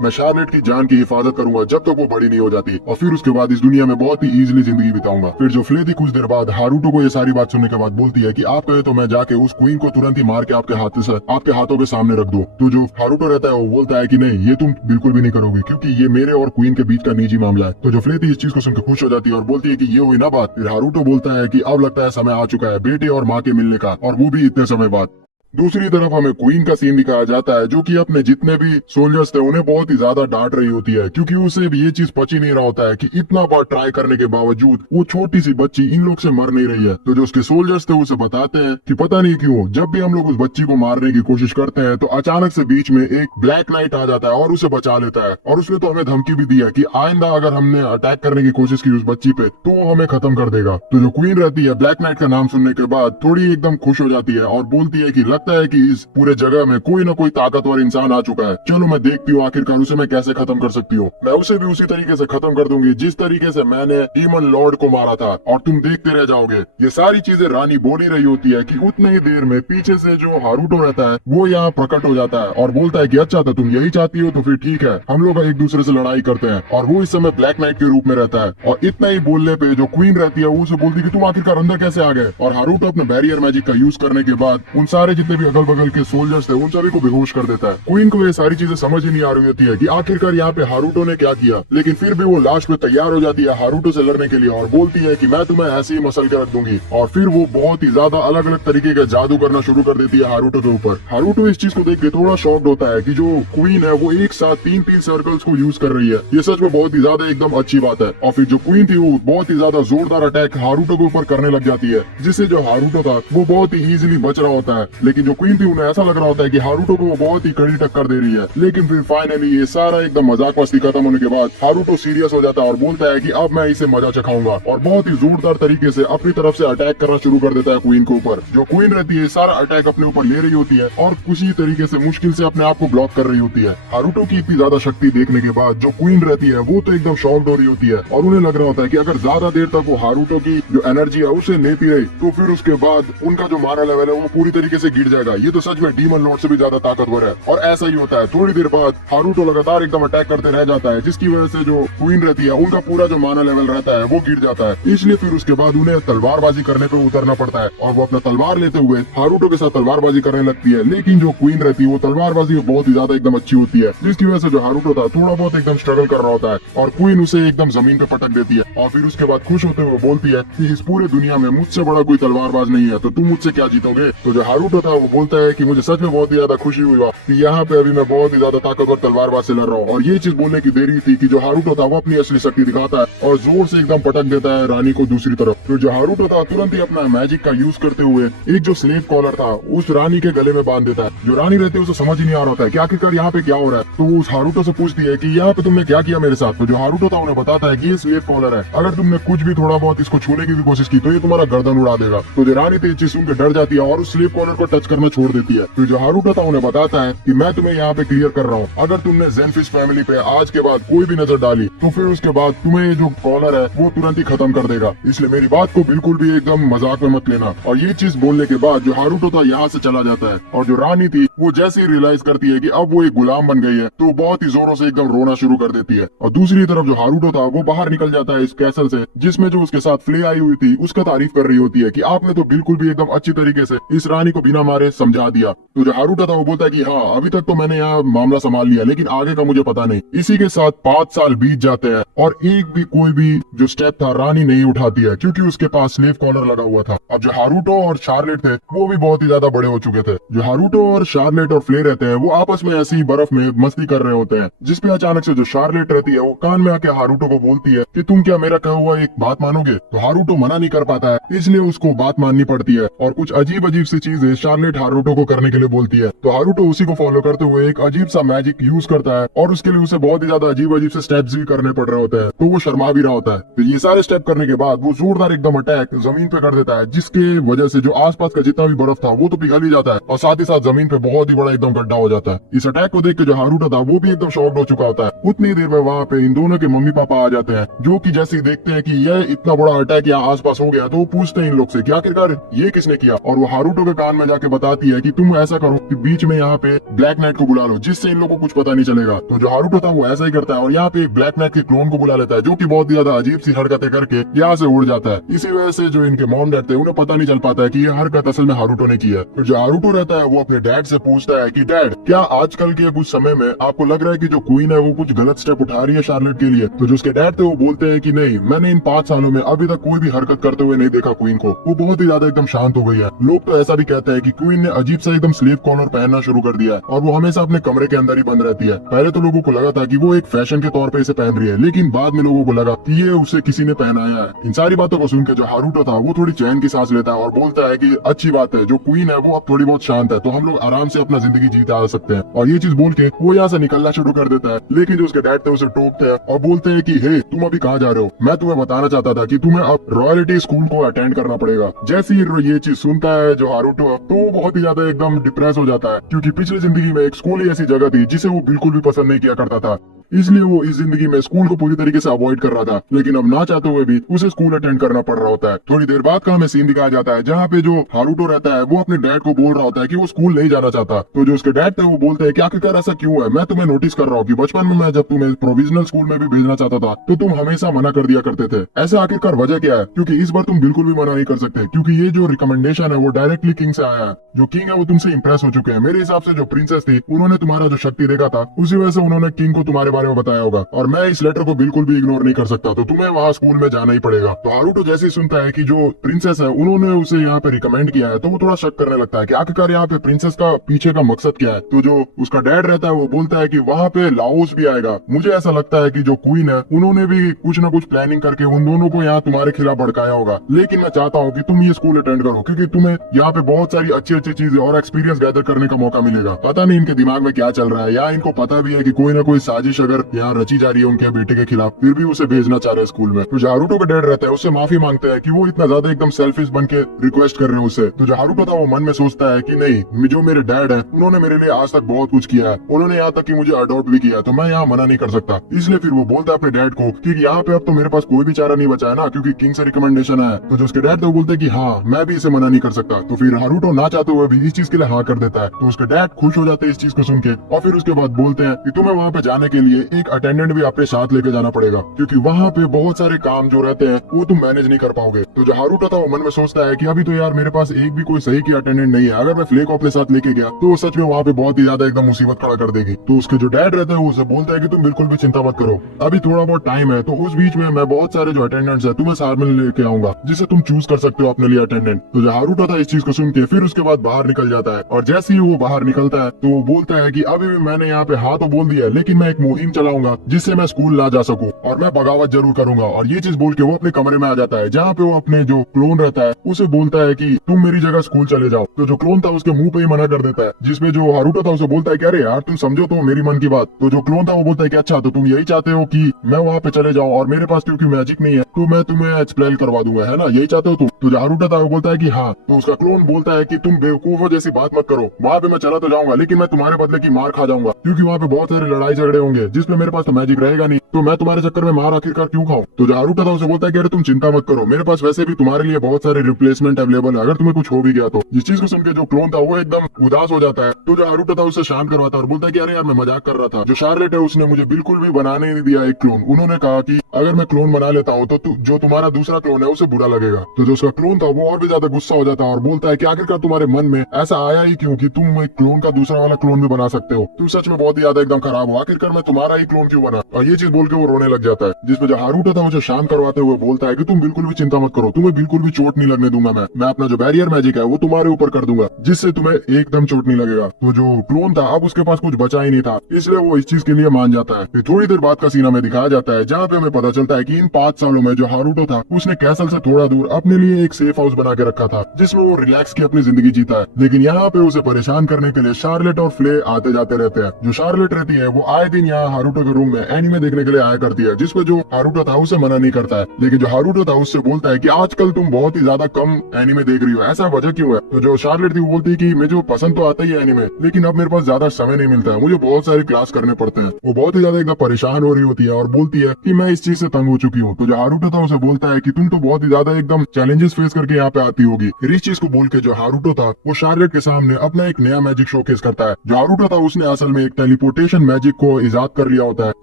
मैं शार्लेट की जान की हिफाजत करूंगा जब तक वो बड़ी नहीं हो जाती और फिर उसके बाद इस दुनिया में बहुत ही इजीली जिंदगी बिताऊंगा। फिर जो फ्लेदी कुछ देर बाद हारूटो को ये सारी बात सुनने के बाद बोलती है कि आप कहे तो मैं जाके उस क्वीन को तुरंत ही मार के आपके हाथों के सामने रख दो। तो जो हारूटो रहता है वो बोलता है कि नहीं, ये तुम बिल्कुल भी नहीं करोगे क्योंकि ये मेरे और क्वीन के बीच का निजी मामला है। तो जो फ्लेदी इस चीज को सुनकर खुश हो जाती है और बोलती है कि ये हुई ना बात। फिर हारूटो बोलता है कि अब लगता है समय आ चुका है बेटे और माँ के मिलने का, और वो भी इतने समय बाद। दूसरी तरफ हमें क्वीन का सीन दिखाया जाता है जो कि अपने जितने भी सोल्जर्स थे उन्हें बहुत ही ज्यादा डांट रही होती है क्योंकि उसे भी ये चीज पच ही नहीं रहा होता है कि इतना बार ट्राई करने के बावजूद वो छोटी सी बच्ची इन लोग से मर नहीं रही है। तो जो उसके सोल्जर्स थे उसे बताते हैं कि पता नहीं क्यों जब भी हम लोग उस बच्ची को मारने की कोशिश करते हैं तो अचानक से बीच में एक ब्लैक नाइट आ जाता है और उसे बचा लेता है, और उसने तो हमें धमकी भी दी है कि आइंदा अगर हमने अटैक करने की कोशिश की उस बच्ची पे तो वो हमें खत्म कर देगा। तो जो क्वीन रहती है ब्लैक नाइट का नाम सुनने के बाद थोड़ी एकदम खुश हो जाती है और बोलती है कि लगता लगता है कि इस पूरे जगह में कोई ना कोई ताकतवर इंसान आ चुका है। चलो मैं देखती हूँ आखिरकार उसे मैं कैसे खत्म कर सकती हूँ। मैं उसे भी उसी तरीके से खत्म कर दूंगी जिस तरीके से मैंने डीमन लॉर्ड को मारा था, और तुम देखते रह जाओगे। ये सारी चीजें रानी बोल ही रही होती है कि उतने ही देर में पीछे से जो हारूटो रहता है वो यहाँ प्रकट हो जाता है और बोलता है कि अच्छा तो तुम यही चाहती हो, तो फिर ठीक है, हम लोग एक दूसरे से लड़ाई करते हैं। और वो इस समय ब्लैक नाइट के रूप में रहता है। और इतना ही बोलने पे जो क्वीन रहती है वो उसे बोलती है कि तुम आखिरकार अंदर कैसे आ गए। और हारूटो अपने बैरियर मैजिक का यूज करने के बाद उन सारे जितने भी अगल बगल के सोल्जर्स थे उन सभी को बेहोश कर देता है। क्वीन को ये सारी चीजें समझ ही नहीं आ रही होती है कि आखिरकार यहाँ पे हारूटो ने क्या किया, लेकिन फिर भी वो लास्ट में तैयार हो जाती है हारूटो से लड़ने के लिए और बोलती है कि मैं तुम्हें ऐसे ही मसल के रख दूंगी। और फिर वो बहुत ही ज्यादा अलग अलग तरीके का जादू करना शुरू कर देती है हारूटो के ऊपर। हारूटो इस चीज को देख के थोड़ा शॉक्ड होता है कि जो क्वीन है वो एक साथ तीन सर्कल्स को यूज कर रही है। ये सच में बहुत ही ज्यादा एकदम अच्छी बात है। और फिर जो क्वीन थी वो बहुत ही ज्यादा जोरदार अटैक हारूटो के ऊपर करने लग जाती है, जिससे जो हारूटो था वो बहुत ही इजीली बच रहा होता है। लेकिन जो क्वीन थी उन्हें ऐसा लग रहा होता है कि हारूटो को वो बहुत ही कड़ी टक्कर दे रही है। लेकिन फिर फाइनली ये सारा एकदम मजाक मस्ती खत्म होने के बाद हारूटो सीरियस हो जाता है और बोलता है कि अब मैं इसे मजा चखाऊंगा, और बहुत ही जोरदार तरीके से अपनी तरफ से अटैक करना शुरू कर देता है क्वीन के ऊपर। जो क्वीन रहती है सारा अटैक अपने ऊपर ले रही होती है और किसी तरीके से मुश्किल से अपने आप को ब्लॉक कर रही होती है। हारूटो की इतनी ज्यादा शक्ति देखने के बाद जो क्वीन रहती है वो तो एकदम शॉक्ड हो रही होती है और उन्हें लग रहा होता है कि अगर ज्यादा देर तक वो हारूटो की जो एनर्जी है उसे लेती रही तो फिर उसके बाद उनका जो मारा लेवल है वो पूरी तरीके से गिर जाएगा। ये तो सच में डीमन लॉर्ड से भी ज्यादा ताकतवर है। और ऐसा ही होता है, थोड़ी देर बाद हारूटो लगातार एकदम अटैक करते रह जाता है, जिसकी वजह से जो क्वीन रहती है उनका पूरा जो माना लेवल रहता है वो गिर जाता है। इसलिए फिर उसके बाद उन्हें तलवारबाजी करने पे उतरना पड़ता है और वो अपना तलवार लेते हुए हारूटो के साथ तलवारबाजी करने लगती है। लेकिन जो क्वीन रहती है वो तलवारबाजी में बहुत ही ज्यादा एकदम अच्छी होती है, जिसकी वजह से जो हारूटो था थोड़ा बहुत एकदम स्ट्रगल कर रहा होता है और क्वीन उसे एकदम जमीन पे पटक देती है। और फिर उसके बाद खुश होते हुए बोलती है कि इस पूरे दुनिया में मुझसे बड़ा कोई तलवारबाज नहीं है, तो तुम मुझसे क्या जीतोगे। तो जो हारूटो था वो बोलता है कि मुझे सच में बहुत ही ज्यादा खुशी हुई कि यहाँ पे अभी मैं बहुत ही ज्यादा ताकतवर तलवारबाज से लड़ रहा हूँ। और ये चीज बोलने की देरी थी कि जो हारूटो था वो अपनी असली शक्ति दिखाता है और जोर से एकदम पटक देता है रानी को दूसरी तरफ। तो जो हारूटो था तुरंत ही अपना मैजिक का यूज करते हुए एक जो स्लेव कॉलर था उस रानी के गले में बांध देता है। जो रानी रहती है उसे समझ ही नहीं आ रहा होता है कि आखिरकार यहाँ पे क्या हो रहा है। तो वो उस हारूटो से पूछती है कि यहाँ पे तुमने क्या किया मेरे साथ। तो जो हारूटो था उन्हें बताता है कि ये स्लेव कॉलर है, अगर तुमने कुछ भी थोड़ा बहुत इसको छूने की भी कोशिश की तो ये तुम्हारा गर्दन उड़ा देगा। तो जो रानी थी चीज सुन के डर जाती है और उस स्लेव कॉलर को टच करना छोड़ देती है। तो जो हारूटो था उन्हें बताता है कि मैं तुम्हें यहाँ पे क्लियर कर रहा हूँ, अगर तुमने जेनफिश फैमिली पे आज के बाद कोई भी नजर डाली तो फिर उसके बाद तुम्हें जो कॉलर है वो तुरंत ही खत्म कर देगा, इसलिए मेरी बात को बिल्कुल भी एकदम मजाक में मत लेना। और ये चीज बोलने के बाद जो हारूटो था यहाँ से चला जाता है और जो रानी थी वो जैसे ही रियलाइज करती है कि अब वो एक गुलाम बन गई है तो बहुत ही जोरों से एकदम रोना शुरू कर देती है। और दूसरी तरफ जो हारूटो था वो बाहर निकल जाता है इस कैसल से, जिसमें जो उसके साथ फ्ले आई हुई थी उसका तारीफ कर रही होती है कि आपने तो बिल्कुल भी एकदम अच्छी तरीके से इस रानी को बिना मारे समझा दिया। तो जो हारूटो था वो बोलता है कि हाँ अभी तक तो मैंने यहाँ मामला संभाल लिया, लेकिन आगे का मुझे पता नहीं। इसी के साथ 5 साल बीत जाते हैं और एक भी कोई भी जो स्टेप था रानी नहीं उठाती है क्योंकि उसके पास स्लेव कॉलर लगा हुआ था। अब जो हारूटो और शार्लेट थे वो भी बहुत ही ज्यादा बड़े हो चुके थे। जो हारूटो और शार्लेट और फ्ले रहते हैं वो आपस में ऐसी बर्फ में मस्ती कर रहे होते हैं, जिसपे अचानक से जो शार्लेट रहती है वो कान में आके हारूटो को बोलती है कि तुम क्या मेरा कहा हुआ एक बात मानोगे। तो हारूटो मना नहीं कर पाता है, इसलिए उसको बात माननी पड़ती है और कुछ अजीब अजीब सी चीजें शार्लेट हारूटो को करने के लिए बोलती है। तो हारूटो उसी को फॉलो करते हुए एक अजीब सा मैजिक यूज करता है और उसके लिए उसे बहुत ही ज्यादा अजीब अजीब से स्टेप्स भी करने पड़ रहे होते हैं, तो वो शर्मा भी रहा होता है। तो ये सारे स्टेप करने के बाद वो जोरदार एकदम अटैक जमीन पे कर देता है, जिसके वजह से जो आसपास का जितना भी बर्फ था वो तो पिघल ही जाता है और साथ ही साथ जमीन पे बहुत ही बड़ा एकदम गड्ढा हो जाता है। इस अटैक को देख के जो हारूटो था वो भी एकदम शॉक्ड हो चुका होता है। उतनी देर में वहाँ पे इन दोनों के मम्मी पापा आ जाते हैं, जो कि जैसे ही देखते हैं कि यह इतना बड़ा अटैक यहाँ आसपास हो गया तो वो पूछते हैं इन लोग से कि आखिरकार ये किसने किया। और वो हारूटो के कान में जाके बताती है कि तुम ऐसा करो कि बीच में यहाँ पे ब्लैक नाइट को बुला लो, जिससे इन लोगों को कुछ पता नहीं चलेगा। तो जो हारूटो था वो ऐसा ही करता है और यहाँ पे एक ब्लैक नाइट के क्लोन को बुला लेता है, जो कि बहुत ही ज्यादा अजीब सी हरकतें करके यहाँ से उड़ जाता है। इसी वजह से जो इनके मॉम डैड थे उन्हें पता नहीं चल पाता है कि ये हरकत असल में हारूटो ने की है। तो जो हारूटो रहता है वो अपने डैड से पूछता है कि डैड क्या आजकल के कुछ समय में आपको लग रहा है कि जो क्वीन है वो कुछ गलत स्टेप उठा रही है शार्लेट के लिए। तो जो उसके डैड थे वो बोलते हैं कि नहीं, मैंने इन 5 सालों में अभी तक कोई भी हरकत करते हुए नहीं देखा क्वीन को, वो बहुत ही ज्यादा एकदम शांत हो गई है। लोग तो ऐसा भी कहते हैं कि क्वीन ने अजीब सा एकदम स्लीव कॉलर पहनना शुरू कर दिया है और वो हमेशा अपने कमरे के अंदर ही बंद रहती है। पहले तो लोगों को लगा था कि वो एक फैशन के तौर पे इसे पहन रही है, लेकिन बाद में लोगों को लगा कि ये उसे किसी ने पहनाया है। इन सारी बातों को सुनकर जो हारूटो था वो थोड़ी चैन की सांस लेता है और बोलता है कि अच्छी बात है, जो क्वीन है वो अब थोड़ी बहुत शांत है तो हम लोग आराम से अपना जिंदगी जीते आ सकते हैं। और ये चीज बोल के वो यहाँ से निकलना शुरू कर देता है, लेकिन जो उसके डैड थे उसे टोकते हैं और बोलते हैं कि हे तुम अभी कहाँ जा रहे हो, मैं तुम्हें बताना चाहता था कि तुम्हें अब रॉयल्टी स्कूल को अटेंड करना पड़ेगा। जैसे ही ये चीज सुनता है जो हारूटो तो वो बहुत ही ज्यादा एकदम डिप्रेस हो जाता है, क्योंकि पिछली जिंदगी में एक स्कूल ही ऐसी जगह थी जिसे वो बिल्कुल भी पसंद नहीं किया करता था। इसलिए वो इस जिंदगी में स्कूल को पूरी तरीके से अवॉइड कर रहा था, लेकिन अब ना चाहते हुए भी उसे स्कूल अटेंड करना पड़ रहा होता है। थोड़ी देर बाद का हमें सीन दिखाया जाता है जहाँ पे जो हारुतो रहता है वो अपने डैड को बोल रहा होता है कि वो स्कूल नहीं जाना चाहता। तो जो उसके डैड थे वो बोलते हैं कि आखिरकार ऐसा क्यों है, मैं तुम्हें नोटिस कर रहा हूँ कि बचपन में मैं जब तुम्हें प्रोविजनल स्कूल में भी भेजना चाहता था तो तुम हमेशा मना कर दिया करते थे। ऐसा आखिरकार वजह क्या है? क्योंकि इस बार तुम बिल्कुल भी मना नहीं कर सकते, क्योंकि ये जो रिकमेंडेशन है वो डायरेक्टली किंग से आया है। जो किंग है वो तुमसे इंप्रेस हो चुके हैं। मेरे हिसाब से जो प्रिंसेस थी उन्होंने तुम्हारा जो शक्ति देखा था उसी वजह से उन्होंने किंग को तुम्हारे बारे में बताया होगा, और मैं इस लेटर को बिल्कुल भी इग्नोर नहीं कर सकता, तो तुम्हें वहाँ स्कूल में जाना ही पड़ेगा। तो हारुतो जैसे ही सुनता है कि जो प्रिंसेस है उन्होंने उसे यहाँ पे रिकमेंड किया है तो वो थोड़ा शक करने लगता है कि आखिरकार यहाँ पे प्रिंसेस का पीछे का मकसद क्या है। तो जो उसका डैड रहता है वो बोलता है कि वहाँ पे लाओस भी आएगा। मुझे ऐसा लगता है कि जो क्वीन है उन्होंने भी कुछ न कुछ प्लानिंग करके उन दोनों को यहाँ तुम्हारे खिलाफ भड़काया होगा, लेकिन मैं चाहता हूँ कि तुम ये स्कूल अटेंड करो, क्योंकि तुम्हें यहाँ पे बहुत सारी अच्छी अच्छी चीजें और एक्सपीरियंस गैदर करने का मौका मिलेगा। पता नहीं इनके दिमाग में क्या चल रहा है, या इनको पता भी है कि कोई ना कोई साजिश अगर यहाँ रची जा रही है उनके बेटे के खिलाफ, फिर भी उसे भेजना चाह रहे हैं स्कूल में। तो जो हारुतो का डैड रहता है उससे माफी मांगते हैं कि वो इतना ज्यादा एकदम सेल्फिश बन के रिक्वेस्ट कर रहे हैं उससे। तो जो हारुतो था वो मन में सोचता है कि नहीं, जो मेरे डैड है उन्होंने मेरे लिए आज तक बहुत कुछ किया है, उन्होंने यहाँ तक कि मुझे अडॉप्ट भी किया, तो मैं यहाँ मना नहीं कर सकता। इसलिए फिर वो बोलता है अपने डैड को कि यहाँ पे अब तो मेरे पास कोई भी चारा नहीं बचा है ना, क्योंकि किंग से रिकमेंडेशन है। तो जो उसके डैड थे वो बोलते हैं कि हाँ मैं भी इसे मना नहीं कर सकता। तो फिर हारुतो ना चाहते हुए भी इस चीज के लिए हाँ कर देता है। तो उसके डैड खुश हो जाते हैं इस चीज को सुन के, और फिर उसके बाद बोलते हैं कि तुम्हें वहाँ पे जाने के लिए एक अटेंडेंट भी अपने साथ लेके जाना पड़ेगा, क्योंकि वहाँ पे बहुत सारे काम जो रहते हैं वो तुम मैनेज नहीं कर पाओगे। तो जो हारुतो था वो मन में सोचता है कि अभी तो यार मेरे पास एक भी कोई सही की अटेंडेंट नहीं है, अगर मैं फ्ले को अपने साथ लेके गया तो वो सच में वहाँ पे बहुत ही ज्यादा एकदम मुसीबत खड़ा कर देगी। तो उसके जो डैड रहता है वो उसे बोलता है कि तुम बिल्कुल भी चिंता मत करो, अभी थोड़ा बहुत टाइम है, तो उस बीच में मैं बहुत सारे जो अटेंडेंट्स है तुम्हें साथ में लेके आऊंगा, जिसे तुम चूज कर सकते हो अपने लिए अटेंडेंट। तो जो हारुतो था इस चीज को सुन के फिर उसके बाद बाहर निकल जाता है, और जैसे ही वो बाहर निकलता है तो वो बोलता है कि अभी भी मैंने यहाँ पे हाँ तो बोल दिया है, लेकिन मैं एक मुहिम चलाऊंगा जिससे मैं स्कूल ना जा सकूं, और मैं बगावत जरूर करूंगा। और ये चीज बोल के वो अपने कमरे में आ जाता है, जहाँ पे वो अपने जो क्लोन रहता है उसे बोलता है कि तुम मेरी जगह स्कूल चले जाओ। तो जो क्लोन था उसके मुंह पे ही मना कर देता है, जिसमें जो हारुतो था उसे बोलता है कि अरे यार तुम समझो तो मेरी मन की बात। तो जो क्लोन था वो बोलता है कि अच्छा तो तुम यही चाहते हो कि मैं वहाँ पे चले जाऊँ, और मेरे पास क्योंकि मैजिक नहीं है तो मैं तुम्हें एक्सप्लेन करवा दूंगा, है ना, यही चाहते हो तुम? तो जो हारुतो था वो बोलता है कि हाँ। तो उसका क्लोन बोलता है कि तुम बेवकूफों जैसी बात मत करो, वहाँ पे मैं चला तो जाऊंगा लेकिन मैं तुम्हारे बदले की मार खा जाऊंगा, क्योंकि वहाँ पे बहुत सारे लड़ाई झगड़े होंगे जिसमें मेरे पास तो मैजिक रहेगा नहीं, तो मैं तुम्हारे चक्कर में मार आखिरकार क्यों खाऊं? तो जो हारुतो था उसे बोलता है कि अरे तुम चिंता मत करो, मेरे पास वैसे भी तुम्हारे लिए बहुत सारे रिप्लेसमेंट अवेलेबल है अगर तुम्हें कुछ हो भी गया तो। जिस चीज को सुन के जो क्लोन था वो एकदम उदास हो जाता है। तो जो हारुतो था उसे शांत करवाता है और बोलता है कि अरे यार मैं मजाक कर रहा था, जो शार्लेट है उसने मुझे बिल्कुल भी बनाने नहीं दिया एक क्लोन। उन्होंने कहा कि अगर मैं क्लोन बना लेता हूँ तो जो तुम्हारा दूसरा क्लोन है उसे बुरा लगेगा। तो जो उसका क्लोन था वो और भी ज्यादा गुस्सा हो जाता है और बोलता है कि आखिरकार तुम्हारे मन में ऐसा आया ही क्यों कि तुम एक क्लोन का दूसरा वाला क्लोन भी बना सकते हो? तुम सच में बहुत ही ज्यादा एकदम खराब हो, आखिरकार मैं तुम्हारा ही क्लोन क्यों बना? और ये चीज बोल के वो रोने लग जाता है, जिसमें जो हारुतो था उसे शांत करवाते हुए बोलता है कि तुम बिल्कुल भी चिंता मत करो, तुम्हें बिल्कुल भी चोट नहीं लगने दूंगा, मैं अपना जो बैरियर मैजिक है वो तुम्हारे ऊपर कर दूंगा जिससे तुम्हें एकदम चोट नहीं लगेगा। तो जो क्लोन था अब उसके पास कुछ बचा ही नहीं था, इसलिए वो इस चीज के लिए मान जाता है। फिर थोड़ी देर बाद का सीन हमें दिखाया जाता है जहाँ पे हमें पता चलता है कि इन 5 सालों में जो हारुतो था उसने कैसल से थोड़ा दूर अपने लिए एक सेफ हाउस बना के रखा था जिसमें वो रिलैक्स की अपनी जिंदगी जीता है। लेकिन यहाँ पे उसे परेशान करने के लिए शार्लेट और फ्ले आते जाते रहते हैं। जो शार्लेट रहती है वो आए दिन यहाँ हारुतो के रूम में एनीमे देखने के लिए आया करती है, जिसपे जो हारुतो था उसे मना नहीं करता है, लेकिन जो हारुतो था उससे बोलता है कि आजकल तुम बहुत ही ज्यादा कम एनीमे देख रही हो, ऐसा वजह क्यों है? तो जो शार्लेट थी वो बोलती है कि मुझे पसंद तो आता ही है एनीमे, लेकिन अब मेरे पास ज्यादा समय नहीं मिलता है, मुझे बहुत सारे क्लास करने पड़ते हैं। वो बहुत ही ज्यादा एकदम परेशान हो रही होती है और बोलती है कि मैं इस चीज से तंग हो चुकी हूँ। तो जो हारुतो था उसे बोलता है कि तुम तो बहुत ही ज्यादा एकदम चैलेंजेस फेस करके यहाँ पे आती होगी। फिर इस चीज को बोल के जो हारुतो था वो शार्लेट के सामने अपना एक नया मैजिक शोकेस करता है। जो हारुतो था उसने असल में एक टेलीपोर्टेशन मैजिक को इजाद कर लिया होता है,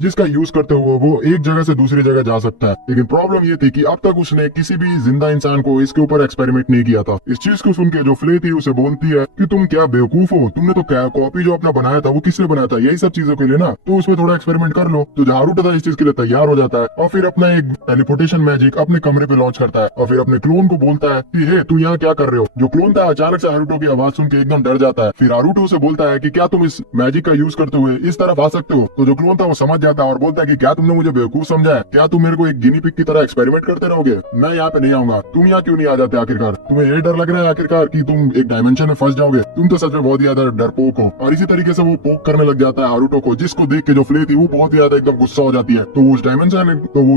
जिसका यूज करते हुए वो एक जगह से दूसरी जगह जा सकता है। लेकिन प्रॉब्लम ये थी कि अब तक उसने किसी भी जिंदा इंसान को इसके ऊपर एक्सपेरिमेंट नहीं किया था। इस चीज को सुन के जो फ्ले थी उसे बोलती है कि तुम क्या बेवकूफ हो, तुमने तो क्या कॉपी जो अपना बनाया था वो किसने बनाया था, यही सब चीजों के लिए ना, तो उसमें थोड़ा एक्सपेरिमेंट कर लो। तो हारुतो था इस चीज के लिए तैयार हो जाता है और फिर अपना एक टेलीपोर्टेशन मैजिक अपने कमरे पे लॉन्च करता है और फिर अपने क्लोन को बोलता है कि हे तू यहाँ क्या कर रहे हो। जो क्लोन था अचानक से हारुतो की आवाज सुन के एकदम डर जाता है। फिर हारुतो से बोलता है कि क्या तुम इस मैजिक का यूज करते हुए इस तरफ आ सकते हो? तो जो क्लोन था वो समझ जाता है और बोलता है कि क्या तुमने मुझे बेवकूफ समझा है, क्या तुम मेरे को एक गिनी पिग की तरह एक्सपेरिमेंट करते रहोगे, मैं यहाँ पे नहीं आऊंगा, तुम यहाँ क्यों नहीं आ जाते आखिरकार, तुम्हें ये डर लग रहा है आखिरकार कि तुम एक डायमेंशन में फंस जाओगे, तुम तो सच में बहुत ज्यादा डरपोक हो। और इसी तरीके से वो पोक करने लग जाता है हारुतो को, जिसको देख के जो फ्ले थी वो बहुत ही ज्यादा एकदम गुस्सा हो जाती है। तो वो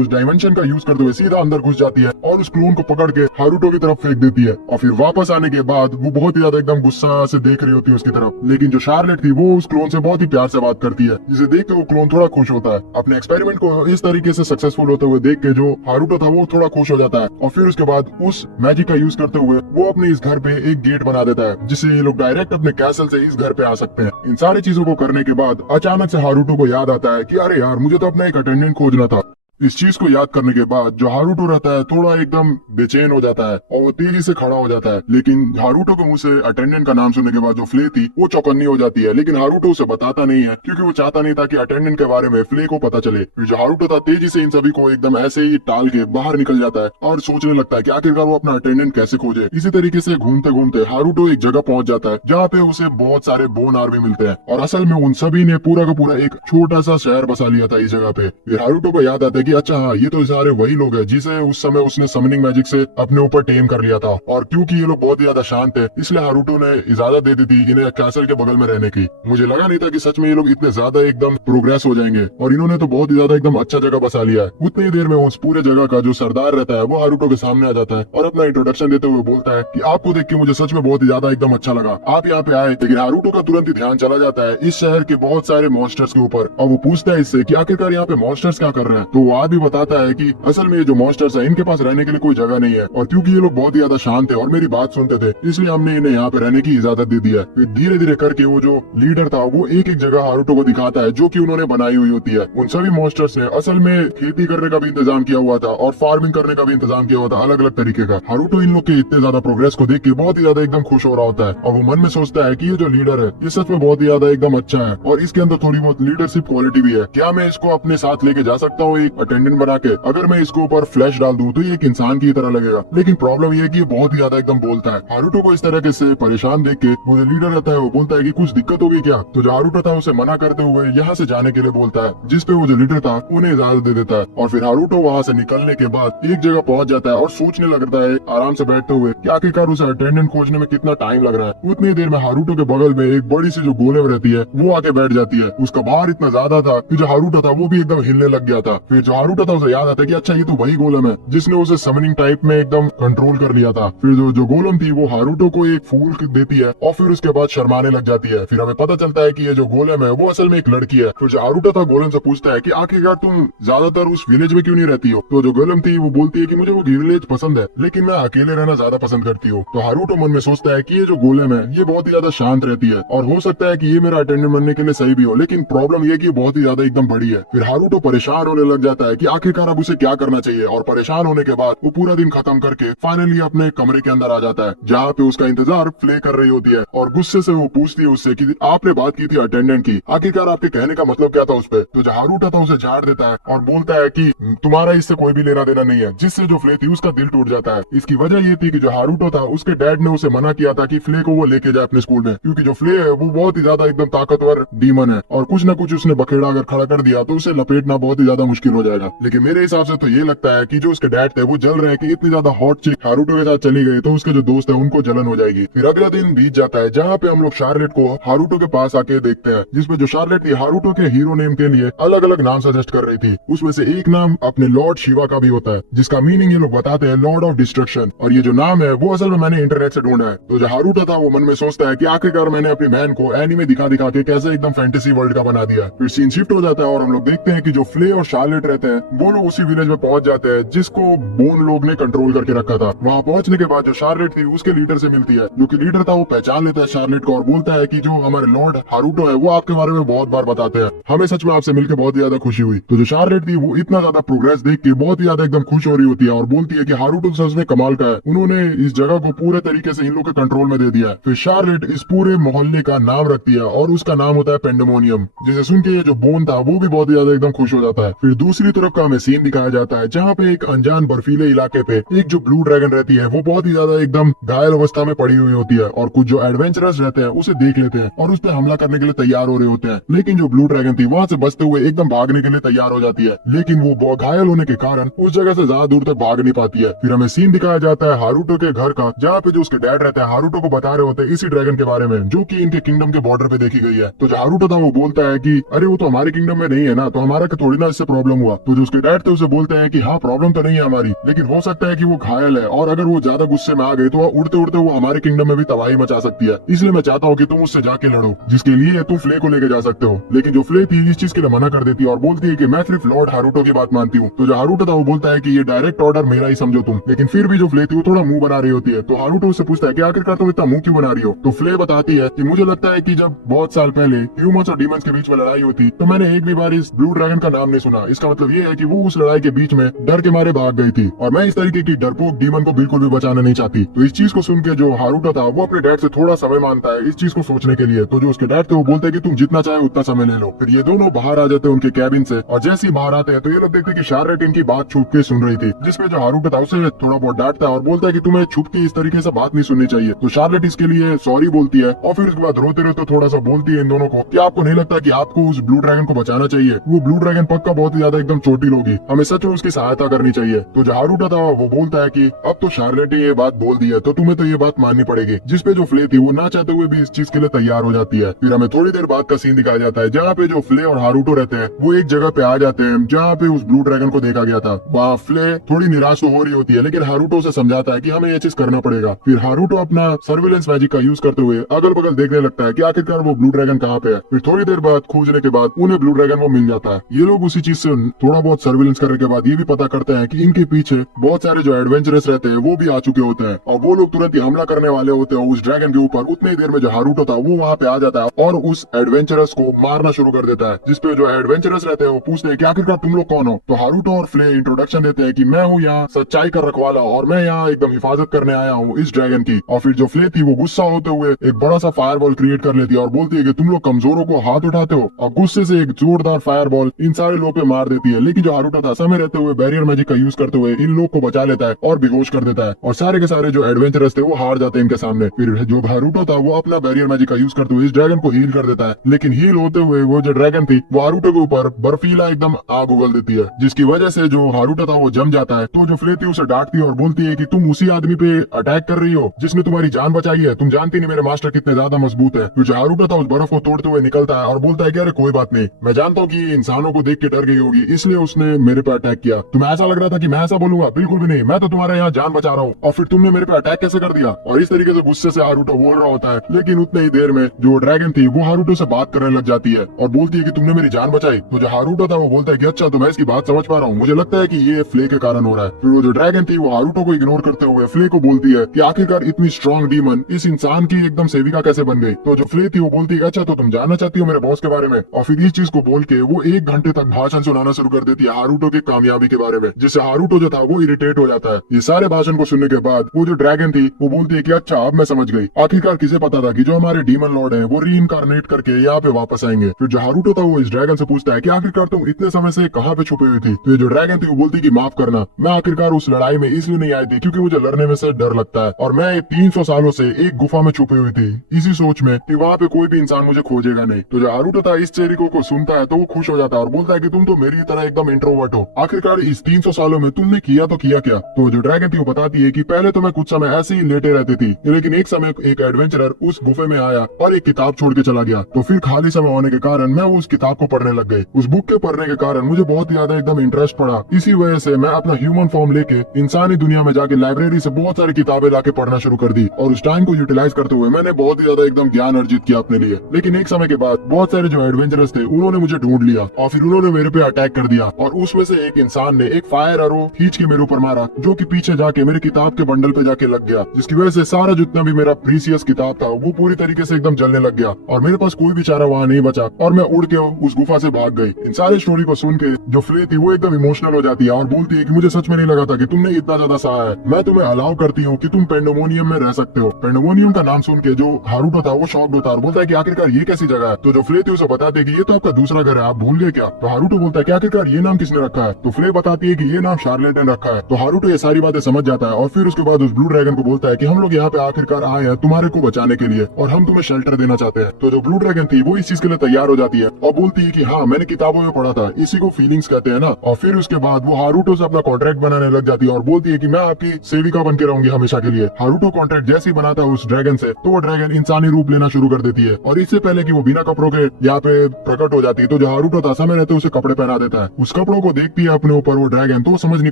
उस डायमेंशन का यूज करते हुए सीधा अंदर घुस जाती है और उस क्लोन को पकड़ के हारुतो की तरफ फेंक देती है। और फिर वापस आने के बाद वो बहुत ही ज्यादा एकदम गुस्सा से देख रही होती है उसकी तरफ, लेकिन जो शार्लेट थी वो उस क्लोन से बहुत ही प्यार से बात करती है, जिसे देख के वो क्लोन थोड़ा खुश होता है। अपने एक्सपेरिमेंट को इस तरीके से सक्सेसफुल होते हुए देख के जो हारुतो था वो थोड़ा खुश हो जाता है और फिर उसके बाद उस मैजिक का यूज करते हुए वो अपने इस घर पे एक गेट बना देता है, जिससे ये लोग डायरेक्ट अपने कैसल से इस घर पे आ सकते हैं। इन सारी चीजों को करने के बाद अचानक से हारुतो को याद आता है कि अरे यार मुझे तो अपना एक अटेंडेंट खोजना था। इस चीज को याद करने के बाद जो हारुतो रहता है थोड़ा एकदम बेचैन हो जाता है और वो तेजी से खड़ा हो जाता है, लेकिन हारुतो के मुंह से अटेंडेंट का नाम सुनने के बाद जो फ्ले थी वो चौकन्नी हो जाती है, लेकिन हारुतो उसे बताता नहीं है क्योंकि वो चाहता नहीं था कि अटेंडेंट के बारे में फ्ले को पता चले। फिर जो हारुतो था तेजी से इन सभी को एकदम ऐसे ही टाल के बाहर निकल जाता है और सोचने लगता है कि आखिरकार वो अपना अटेंडेंट कैसे खोजे। इसी तरीके से घूमते घूमते हारुतो एक जगह पहुंच जाता है जहाँ पे उसे बहुत सारे बोन आर्मी मिलते हैं और असल में उन सभी ने पूरा का पूरा एक छोटा सा शहर बसा लिया था इस जगह पे। फिर हारुतो को याद आता है कि अच्छा हाँ ये तो सारे वही लोग हैं जिसे उस समय उसने समनिंग मैजिक से अपने ऊपर टेम कर लिया था, और क्योंकि ये लोग बहुत ज्यादा शांत है इसलिए हारुतो ने इजाजत दे दी थी इन्हें कैसल के बगल में रहने की। मुझे लगा नहीं था कि सच में ये लोग इतने ज्यादा एकदम प्रोग्रेस हो जाएंगे और इन्होंने तो बहुत ही ज्यादा एकदम अच्छा जगह बसा लिया है। उतनी देर में उस पूरे जगह का जो सरदार रहता है वो हारुतो के सामने आ जाता है और अपना इंट्रोडक्शन देते हुए बोलता है कि आपको देख के मुझे सच में बहुत ही ज्यादा एकदम अच्छा लगा, आप यहाँ पे आए। लेकिन हारुतो का तुरंत ही ध्यान चला जाता है इस शहर के बहुत सारे मॉन्स्टर्स के ऊपर और वो पूछता है इससे कि आखिरकार यहाँ पे मॉन्स्टर्स क्या कर रहे हैं। तो वो आदमी बताता है कि असल में ये जो मॉन्स्टर्स है इनके पास रहने के लिए कोई जगह नहीं है और क्योंकि ये लोग बहुत ही ज्यादा शांत है और मेरी बात सुनते थे इसलिए हमने इन्हें यहाँ पे रहने की इजाजत दे दी है। फिर धीरे धीरे करके वो जो लीडर था वो एक एक जगह हारुतो को दिखाता है जो कि उन्होंने बनाई हुई होती है। उन सभी मॉन्स्टर्स ने असल में खेती करने का भी इंतजाम किया हुआ था और फार्मिंग करने का भी इंतजाम किया हुआ था अलग अलग तरीके का। हारुतो इन लोग के इतने ज्यादा प्रोग्रेस को देख के बहुत ही ज्यादा एकदम खुश हो रहा होता है और वो मन में सोचता है कि ये जो लीडर है ये सच में बहुत ही ज्यादा एकदम अच्छा है और इसके अंदर थोड़ी बहुत लीडरशिप क्वालिटी भी है। क्या मैं इसको अपने साथ लेके जा सकता हूँ एक अटेंडेंट बना के? अगर मैं इसको ऊपर फ्लैश डाल दूं तो ये एक इंसान की तरह लगेगा, लेकिन प्रॉब्लम ये है कि ये बहुत ही ज्यादा एकदम बोलता है। हारुतो को इस तरह से परेशान देख के वो जो लीडर रहता है वो बोलता है कि कुछ दिक्कत होगी क्या? तो जो हारुतो था उसे मना करते हुए यहाँ से जाने के लिए बोलता है, जिसपे वो जो लीडर था उन्हें इजाजत दे देता है और फिर हारुतो वहाँ से निकलने के बाद एक जगह पहुंच जाता है और सोचने लगता है आराम से बैठते हुए कि आखिरकार उसे अटेंडेंट खोजने में कितना टाइम लग रहा है। उतनी देर में हारुतो के बगल में एक बड़ी सी जो गोलेम रहती है वो आके बैठ जाती है। उसका भार इतना ज्यादा था कि जो हारुतो था वो भी एकदम हिलने लग गया था। फिर जो हारुतो था उसे याद आता है कि अच्छा ये तो वही गोलेम है जिसने उसे समनिंग टाइप में एकदम कंट्रोल कर लिया था। फिर जो गोलम थी वो हारुतो को एक फूल देती है और फिर उसके बाद शर्माने लग जाती है। फिर हमें पता चलता है कि ये जो गोलम है वो असल में एक लड़की है। फिर जो हारुतो था गोलम से पूछता है कि आखिरकार तुम ज्यादातर उस विलेज में क्यों नहीं रहती हो? तो जो गोलम थी वो बोलती है कि मुझे वो विलेज पसंद है लेकिन मैं अकेले रहना ज्यादा पसंद करती हूँ। तो हारुतो मन में सोचता है कि ये जो गोलम है ये बहुत ही ज्यादा शांत रहती है और हो सकता है कि ये मेरा अटेंडेंट बनने के लिए सही भी हो, लेकिन प्रॉब्लम ये कि बहुत ही ज्यादा एकदम बड़ी है। फिर हारुतो परेशान होने लग जाता है कि आखिरकार अब उसे क्या करना चाहिए और परेशान होने के बाद वो पूरा दिन खत्म करके फाइनली अपने कमरे के अंदर आ जाता है जहाँ पे उसका इंतजार फ्ले कर रही होती है और गुस्से से वो पूछती है उससे कि आपने बात की थी अटेंडेंट की, आखिरकार आपके कहने का मतलब क्या था उस पे? तो जो हारुतो था उसे झाड़ देता है और बोलता है कि तुम्हारा इससे कोई भी लेना देना नहीं है, जिससे जो फ्ले थी उसका दिल टूट जाता है। इसकी वजह ये थी कि जो हारुतो था उसके डैड ने उसे मना किया था कि फ्ले को वो लेके जाए अपने स्कूल में, क्योंकि जो फ्ले है वो बहुत ही ज्यादा एकदम ताकतवर डीमन है और कुछ न कुछ उसने बखेड़ा अगर खड़ा कर दिया तो उसे लपेटना बहुत ही ज्यादा मुश्किल हो जाएगा। लेकिन मेरे हिसाब से तो ये लगता है कि जो उसके डैड थे वो जल रहे हैं कि इतनी ज्यादा हॉट चिक हारुतो के साथ चली गई तो उसके जो दोस्त है उनको जलन हो जाएगी। फिर अगला दिन बीत जाता है जहाँ पे हम लोग शार्लेट को हारुतो के पास आके देखते हैं, जिसमें जो शार्लेट थी हारुतो के हीरो नेम के लिए अलग अलग नाम सजेस्ट कर रही थी। उसमें से एक नाम अपने लॉर्ड शिवा का भी होता है जिसका मीनिंग ये लोग बताते हैं लॉर्ड ऑफ डिस्ट्रक्शन, और ये जो नाम है वो असल में मैंने इंटरनेट से ढूंढा है। तो जो हारुतो था वो मन में सोचता है कि आखिरकार मैंने अपनी बहन को एनीमे दिखा दिखा के कैसे एकदम फैंटेसी वर्ल्ड का बना दिया। फिर सीन शिफ्ट हो जाता है और हम लोग देखते हैं कि जो फ्ले और शार्लेट रहते हैं वो लोग उसी विलेज में पहुंच जाते हैं जिसको बोन लोग ने कंट्रोल करके रखा था। वहाँ पहुंचने के बाद जो शार्लेट थी उसके लीडर से मिलती है, जो कि लीडर था वो पहचान लेता है शार्लेट को और बोलता है कि जो हमारे लॉर्ड हारुतो है वो आपके बारे में बहुत बार बताते हैं, हमें सच में आपसे मिलकर बहुत ही ज्यादा खुशी हुई। तो जो शार्लेट थी वो इतना ज्यादा प्रोग्रेस देख के बहुत ही ज्यादा एकदम खुश हो रही होती है और बोलती है कि हारुतो सच में कमाल का है, उन्होंने इस जगह को पूरे तरीके से इन लोग के कंट्रोल में दे दिया है। फिर शार्लेट इस पूरे मोहल्ले का नाम रखती है और उसका नाम होता है पेंडेमोनियम, जिसे सुन के जो बोन था वो भी बहुत ही ज्यादा एकदम खुश हो जाता है। फिर दूसरी दूसरी तरफ का हमें सीन दिखाया जाता है जहाँ पे एक अनजान बर्फीले इलाके पे एक जो ब्लू ड्रैगन रहती है वो बहुत ही ज्यादा एकदम घायल अवस्था में पड़ी हुई होती है, और कुछ जो एडवेंचरस रहते हैं उसे देख लेते हैं और उस पर हमला करने के लिए तैयार हो रहे होते हैं। लेकिन जो ब्लू ड्रैगन थी वहाँ से बचते हुए एकदम भागने के लिए तैयार हो जाती है, लेकिन वो बहुत घायल होने के कारण उस जगह से ज्यादा दूर तक भाग नहीं पाती है। फिर हमें सीन दिखाया जाता है हारूटो के घर का, जहाँ पे जो उसके डैड रहते हैं हारूटो को बता रहे होते हैं इसी ड्रैगन के बारे में जो कि इनके किंगडम के बॉर्डर पे देखी गई है। तो जो हारूटो था वो बोलता है कि अरे वो तो हमारे किंगडम में नहीं है ना, तो हमारा थोड़ी ना इससे प्रॉब्लम हुआ। तो जो उसके डैड थे उसे बोलते हैं कि हाँ प्रॉब्लम तो नहीं है हमारी, लेकिन हो सकता है कि वो घायल है और अगर वो ज्यादा गुस्से में आ गई तो उड़ते उड़ते वो हमारे किंगडम में भी तबाही मचा सकती है, इसलिए मैं चाहता हूँ कि तुम उससे जाके लड़ो, जिसके लिए तुम फ्ले को लेके जा सकते हो। लेकिन जो फ्ले थी इस चीज के लिए मना कर देती है और बोलती है कि मैं सिर्फ लॉर्ड हारूटो की बात मानती हूँ। तो जो हारूटो था वो बोलता है कि ये डायरेक्ट ऑर्डर मेरा ही समझो तुम, लेकिन फिर भी जो फ्ले थी वो थोड़ा मुंह बना रही होती है। तो हारूटो उससे पूछता है कि आखिरकार तुम इतना मुंह क्यों बना रही हो। तो फ्ले बताती है कि मुझे लगता है कि जब बहुत साल पहले ह्यूमंस और डीमंस के बीच में लड़ाई होती तो मैंने एक भी बार इस ब्लू ड्रैगन का नाम नहीं सुना। इसका मतलब ये है कि वो उस लड़ाई के बीच में डर के मारे भाग गई थी और मैं इस तरीके की डरपोक डीमन को बिल्कुल भी बचाना नहीं चाहती। तो इस चीज को सुन के जो हारूटो था वो अपने डैड से थोड़ा समय मांगता है इस चीज को सोचने के लिए। तो जो उसके डैड थे वो बोलते हैं कि तुम जितना चाहे उतना समय ले लो। फिर ये दोनों बाहर आ जाते हैं उनके कैबिन से, और जैसे ही बाहर आते हैं तो ये लोग देखते हैं कि शार्लेट इनकी बात छुप के सुन रही थी, जिसमें जो हारूटो था उसे थोड़ा बहुत डांटता है और बोलता है कि तुम्हें छुप के इस तरीके से बात नहीं सुननी चाहिए। तो शार्लेट इसके लिए सॉरी बोलती है और फिर उसके बाद रोते रोते थोड़ा सा बोलती है इन दोनों को कि आपको नहीं लगता कि आपको उस ब्लू ड्रैगन को बचाना चाहिए, वो ब्लू ड्रैगन पक्का बहुत ही ज्यादा एकदम चोटिल होगी, हमें सच में उसकी सहायता करनी चाहिए। तो जो हारूटो था वो बोलता है कि अब तो शार्लेट ने ये बात बोल दी है तो तुम्हें तो ये बात माननी पड़ेगी, जिसपे जो फ्ले थी वो ना चाहते हुए भी इस चीज के लिए तैयार हो जाती है। फिर हमें थोड़ी देर बाद का सीन दिखाया जाता है जहाँ पे जो फ्ले और हारूटो रहते हैं वो एक जगह पे आ जाते हैं जहाँ पे उस ब्लू ड्रैगन को देखा गया था। वहाँ फ्ले थोड़ी निराश तो हो रही होती है, लेकिन हारूटो से समझाता है कि हमें ये चीज करना पड़ेगा। फिर हारूटो अपना सर्विलेंस मैजिक का यूज करते हुए अगल बगल देखने लगता है कि आखिरकार वो ब्लू ड्रैगन कहाँ पे है। फिर थोड़ी देर बाद खोजने के बाद उन्हें ब्लू ड्रैगन वो मिल जाता है। ये लोग उसी चीज से थोड़ा बहुत सर्विलेंस करने के बाद ये भी पता करते हैं कि इनके पीछे बहुत सारे जो एडवेंचरस रहते हैं वो भी आ चुके होते हैं और वो लोग तुरंत ही हमला करने वाले होते हैं उस ड्रैगन के ऊपर। उतनी देर में जो हारूटो था वो वहाँ पे आ जाता है और उस एडवेंचरस को मारना शुरू कर देता है, जिसपे जो एडवेंचरस रहते हैं वो पूछते हैं कि आखिरकार तुम लोग कौन हो। तो हारूटो और फ्ले इंट्रोडक्शन देते हैं कि मैं हूँ यहाँ सच्चाई का रखवाला और मैं यहाँ एकदम हिफाजत करने आया हूँ इस ड्रैगन की। और फिर जो फ्ले थी वो गुस्सा होते हुए एक बड़ा सा फायरबॉल क्रिएट कर लेती है और बोलती है कि तुम लोग कमजोरों को हाथ उठाते हो, और गुस्से से एक जोरदार फायरबॉल इन सारे लोग पे मार देती है। लेकिन जो हारूटो था समय रहते हुए बैरियर मैजिक का यूज करते हुए इन लोग को बचा लेता है और बेहोश कर देता है, और सारे के सारे जो एडवेंचरस थे वो हार जाते हैं इनके सामने। फिर जो हारूटो था वो अपना बैरियर मैजिक का यूज करते हुए इस ड्रैगन को हील कर देता है, लेकिन हील होते हुए वो जो ड्रैगन थी वो हारूटो के ऊपर बर्फीला एकदम आग उगल देती है, जिसकी वजह से जो हारूटो था वो जम जाता है। तो जो फ्ले थी उसे डांटती है और बोलती है कि तुम उसी आदमी पे अटैक कर रही हो जिसने तुम्हारी जान बचाई है, तुम जानती नहीं मेरे मास्टर कितने ज्यादा मजबूत है। जो हारूटो था उस बर्फ को तोड़ते हुए निकलता है और बोलता है कि अरे कोई बात नहीं, मैं जानता हूँ कि इंसानों को देख के डर गई होगी इसलिए उसने मेरे पे अटैक किया। तुम्हें ऐसा लग रहा था कि मैं ऐसा बोलूंगा? बिल्कुल भी नहीं, मैं तो तुम्हारे यहाँ जान बचा रहा हूँ और फिर तुमने मेरे पे अटैक कैसे कर दिया। और इस तरीके से गुस्से से हारूटो बोल रहा होता है, लेकिन उतने ही देर में जो ड्रैगन थी वो हारूटो से बात करने लग जाती है और बोलती है कि तुमने मेरी जान बचाई। तो जो हारूटो था वो बोलता है कि अच्छा तो मैं इसकी बात समझ पा रहा हूँ, मुझे लगता है कि ये फ्ले के कारण हो रहा है। फिर वो जो ड्रैगन थी वो हारूटो को इग्नोर करते हुए फ्ले को बोलती है कि आखिरकार इतनी स्ट्रॉन्ग डीमन इस इंसान की एकदम सेविका कैसे बन गई। तो जो फ्ले थी वो बोलती है अच्छा तो तुम जानना चाहती हो मेरे बॉस के बारे में। और फिर इस चीज को बोल के वो 1 घंटे तक भाषण सुनाना शुरू कर देती है हारूटो की कामयाबी के बारे में, जिससे हारूटो जो था वो इरिटेट हो जाता है। ये सारे भाषण को सुनने के बाद वो जो ड्रैगन थी वो बोलती है कि अच्छा अब मैं समझ गई, आखिरकार किसे पता था कि जो हमारे डीमन लॉर्ड हैं वो रीइंकार्नेट करके यहाँ पे वापस आएंगे। फिर जो हारूटो था वो इस ड्रैगन से पूछता है कि आखिरकार तुम इतने समय से कहाँ पे छुपे हुई थी। तो ये जो ड्रैगन थी वो बोलती कि माफ करना, मैं आखिरकार उस लड़ाई में इसलिए नहीं आई थी क्योंकि मुझे लड़ने में से डर लगता है और मैं 300 सालों से एक गुफा में छुपी हुई थी इसी सोच में कि वहाँ पे कोई भी इंसान मुझे खोजेगा नहीं। तो जो हारूटो था इस चेरिको को सुनता है तो वो खुश हो जाता है और बोलता है कि तुम तो मेरी तरह एकदम इंट्रोवर्ट हो, आखिरकार इस 300 सालों में तुमने किया तो किया क्या। तो जो ड्रैगन थी वो बताती है कि पहले तो मैं कुछ समय ऐसे ही लेटे रहती थी, लेकिन एक समय एक एडवेंचरर उस गुफे में आया और एक किताब छोड़ के चला गया। तो फिर खाली समय होने के कारण मैं उस किताब को पढ़ने लग गई। उस बुक के पढ़ने के कारण मुझे बहुत ज्यादा एकदम इंटरेस्ट पड़ा, इसी वजह से मैं अपना ह्यूमन फॉर्म लेके इंसानी दुनिया में जाके लाइब्रेरी से बहुत सारी किताबें लाके पढ़ना शुरू कर दी और उस टाइम को यूटिलाइज करते हुए मैंने बहुत ही ज्यादा एकदम ज्ञान अर्जित किया अपने लिए। लेकिन एक समय के बाद बहुत सारे जो एडवेंचरस थे उन्होंने मुझे ढूंढ लिया और फिर उन्होंने मेरे पे अटैक कर दिया और उसमें से एक इंसान ने एक फायर एरो खींच के मेरे ऊपर मारा जो कि पीछे जाके मेरे किताब के बंडल पे जाके लग गया, जिसकी वजह से सारा जितना भी मेरा प्रीसियस किताब था वो पूरी तरीके से एकदम जलने लग गया और मेरे पास कोई भी चारा वहाँ नहीं बचा और मैं उड़ के उस गुफा से भाग गई। इन सारी स्टोरी को सुन के जो फ्ले थी वो एकदम इमोशनल हो जाती है और बोलती है कि मुझे सच में नहीं लगा था कि तुमने इतना ज्यादा सहा है, मैं तुम्हें अलाउ करती हूँ कि तुम पेंडेमोनियम में रह सकते हो। पेंडेमोनियम का नाम सुन के जो हारूटो था वो शॉक्ड होता है और बोलता है कि आखिरकार ये कैसी जगह है। तो जो फ्ले थी उसे बताते कि ये तो आपका दूसरा घर है, आप भूल गए क्या। तो हारूटो बोलता है कि आखिरकार आखिरकार ये नाम किसने रखा है। तो फ्ले बताती है कि ये नाम शार्लेट ने रखा है। तो हारूटो ये सारी बातें समझ जाता है और फिर उसके बाद उस ब्लू ड्रैगन को बोलता है कि हम लोग यहाँ पे आखिरकार आए हैं तुम्हारे को बचाने के लिए और हम तुम्हें शेल्टर देना चाहते हैं। तो जो ब्लू ड्रैगन थी वो इस चीज के लिए तैयार हो जाती है और बोलती है कि हाँ मैंने किताबों में पढ़ा था, इसी को फीलिंग्स कहते हैं ना। और फिर उसके बाद वो हारूटो से अपना कॉन्ट्रैक्ट बनाने लग जाती है और बोलती है कि मैं आपकी सेविका बन के रहूंगी हमेशा के लिए। हारूटो कॉन्ट्रैक्ट जैसे ही बनाता है उस ड्रैगन से तो वो ड्रैगन इंसानी रूप लेना शुरू कर देती है और इससे पहले कि वो बिना कपड़ों के यहाँ पे प्रकट हो जाती है तो जो हारूटो था समय रहते उसे कपड़े पहना देता है। उस कपड़ों को देखती है अपने ऊपर वो ड्रैगन तो वो समझ नहीं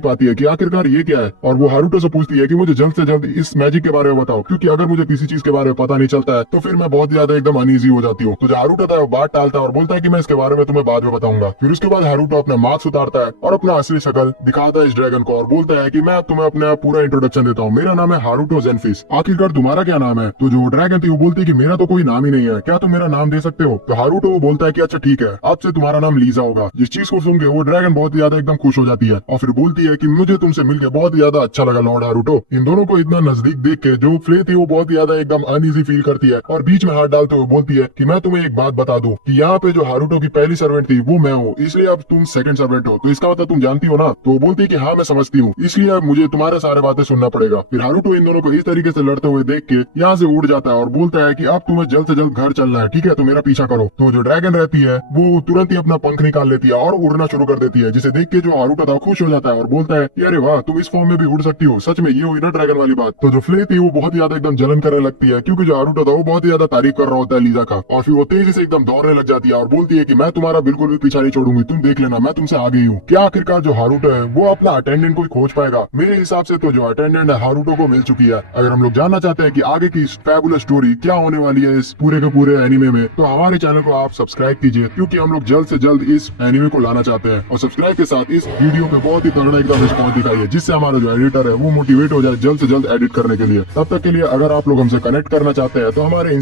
पाती है कि आखिरकार ये क्या है और वो हारूटो से पूछती है कि मुझे जल्द से जल्द इस मैजिक के बारे में बताओ, क्योंकि अगर मुझे किसी चीज के बारे में पता नहीं चलता है तो फिर मैं बहुत ज्यादा एकदम अनईजी हो जाती हूँ। तो जो हारूटो था वो बात टालता है और बोलता है कि मैं इसके बारे में तुम्हें बाद में बताऊंगा। फिर उसके बाद हारूटो अपना मास्क उतारता है और अपना असली शक्ल दिखाता है इस ड्रैगन को और बोलता है कि मैं तुम्हें अपना पूरा इंट्रोडक्शन देता हूँ, मेरा नाम है हारूटो ज़ेनफिश, आखिरकार तुम्हारा क्या नाम है। तो जो ड्रैगन थी वो बोलती है कि मेरा तो कोई नाम ही नहीं है, क्या तुम मेरा नाम दे सकते हो। तो हारूटो वो बोलता है कि अच्छा ठीक है, अब से तुम्हारा नाम लीजा होगा। जिस चीज को सुन के वो ड्रैगन बहुत ज्यादा एकदम खुश हो जाती है और फिर बोलती है कि मुझे तुमसे मिलकर बहुत ज्यादा अच्छा लगा लॉर्ड हारूटो। इन दोनों को इतना नजदीक देख के जो फ्ले थी वो बहुत ज्यादा एकदम अनईजी फील करती है और बीच में हाथ डालते हुए बोलती है कि मैं तुम्हें एक बात बता दूं कि यहाँ पे जो हारूटो की पहली सर्वेंट थी वो मैं हूँ, इसलिए अब तुम सेकंड सर्वेंट हो, तो इसका मतलब तुम जानती हो ना। तो वो बोलती है कि हाँ मैं समझती हूँ, इसलिए अब मुझे तुम्हारे सारे बातें सुनना पड़ेगा। फिर हारूटो इन दोनों को इस तरीके से लड़ते हुए देख के यहाँ से उड़ जाता है और बोलता है कि अब तुम्हें जल्द से जल्द घर चलना है, ठीक है, तो मेरा पीछा करो। तो जो ड्रैगन रहती है वो तुरंत ही अपना पंख निकाल लेती है और उड़ना शुरू कर देती है, जिसे देख के जो हारूटो था खुश हो जाता है और बोलता है कि अरे वाह तुम इस फॉर्म में भी उड़ सकती हो, सच में ये हुई ना ड्रैगन वाली बात। तो जो फ्ले थी वो बहुत ज्यादा एकदम जलन करने लगती है क्योंकि जो हारूटो था वो बहुत ज्यादा तारीफ कर रहा होता है लीजा का और फिर वो तेजी से एकदम दौड़ने लग जाती है और बोलती है कि मैं तुम्हारा बिल्कुल भी पीछा नहीं छोड़ूंगी, तुम देख लेना मैं तुमसे आ गई हूँ। क्या आखिरकार जो हारूटो है वो अपना अटेंडेंट को खोज पाएगा? मेरे हिसाब से तो जो अटेंडेंट है हारूटो को मिल चुकी है। अगर हम लोग जानना चाहते हैं कि आगे की फैबुलस स्टोरी क्या होने वाली है इस पूरे के पूरे एनिमे में, तो हमारे चैनल को आप सब्सक्राइब कीजिए क्योंकि हम लोग जल्द से जल्द इस एनिमे को लाना चाहते हैं। और सब्सक्राइब के साथ इस वीडियो पे बहुत ही तगड़ा एकदम रिस्पॉन्स दिखाइए जिससे हमारा जो एडिटर है वो मोटिवेट हो जाए जल्द से जल्द एडिट करने के लिए। तब तक के लिए अगर आप लोग हमसे कनेक्ट करना चाहते हैं तो हमारे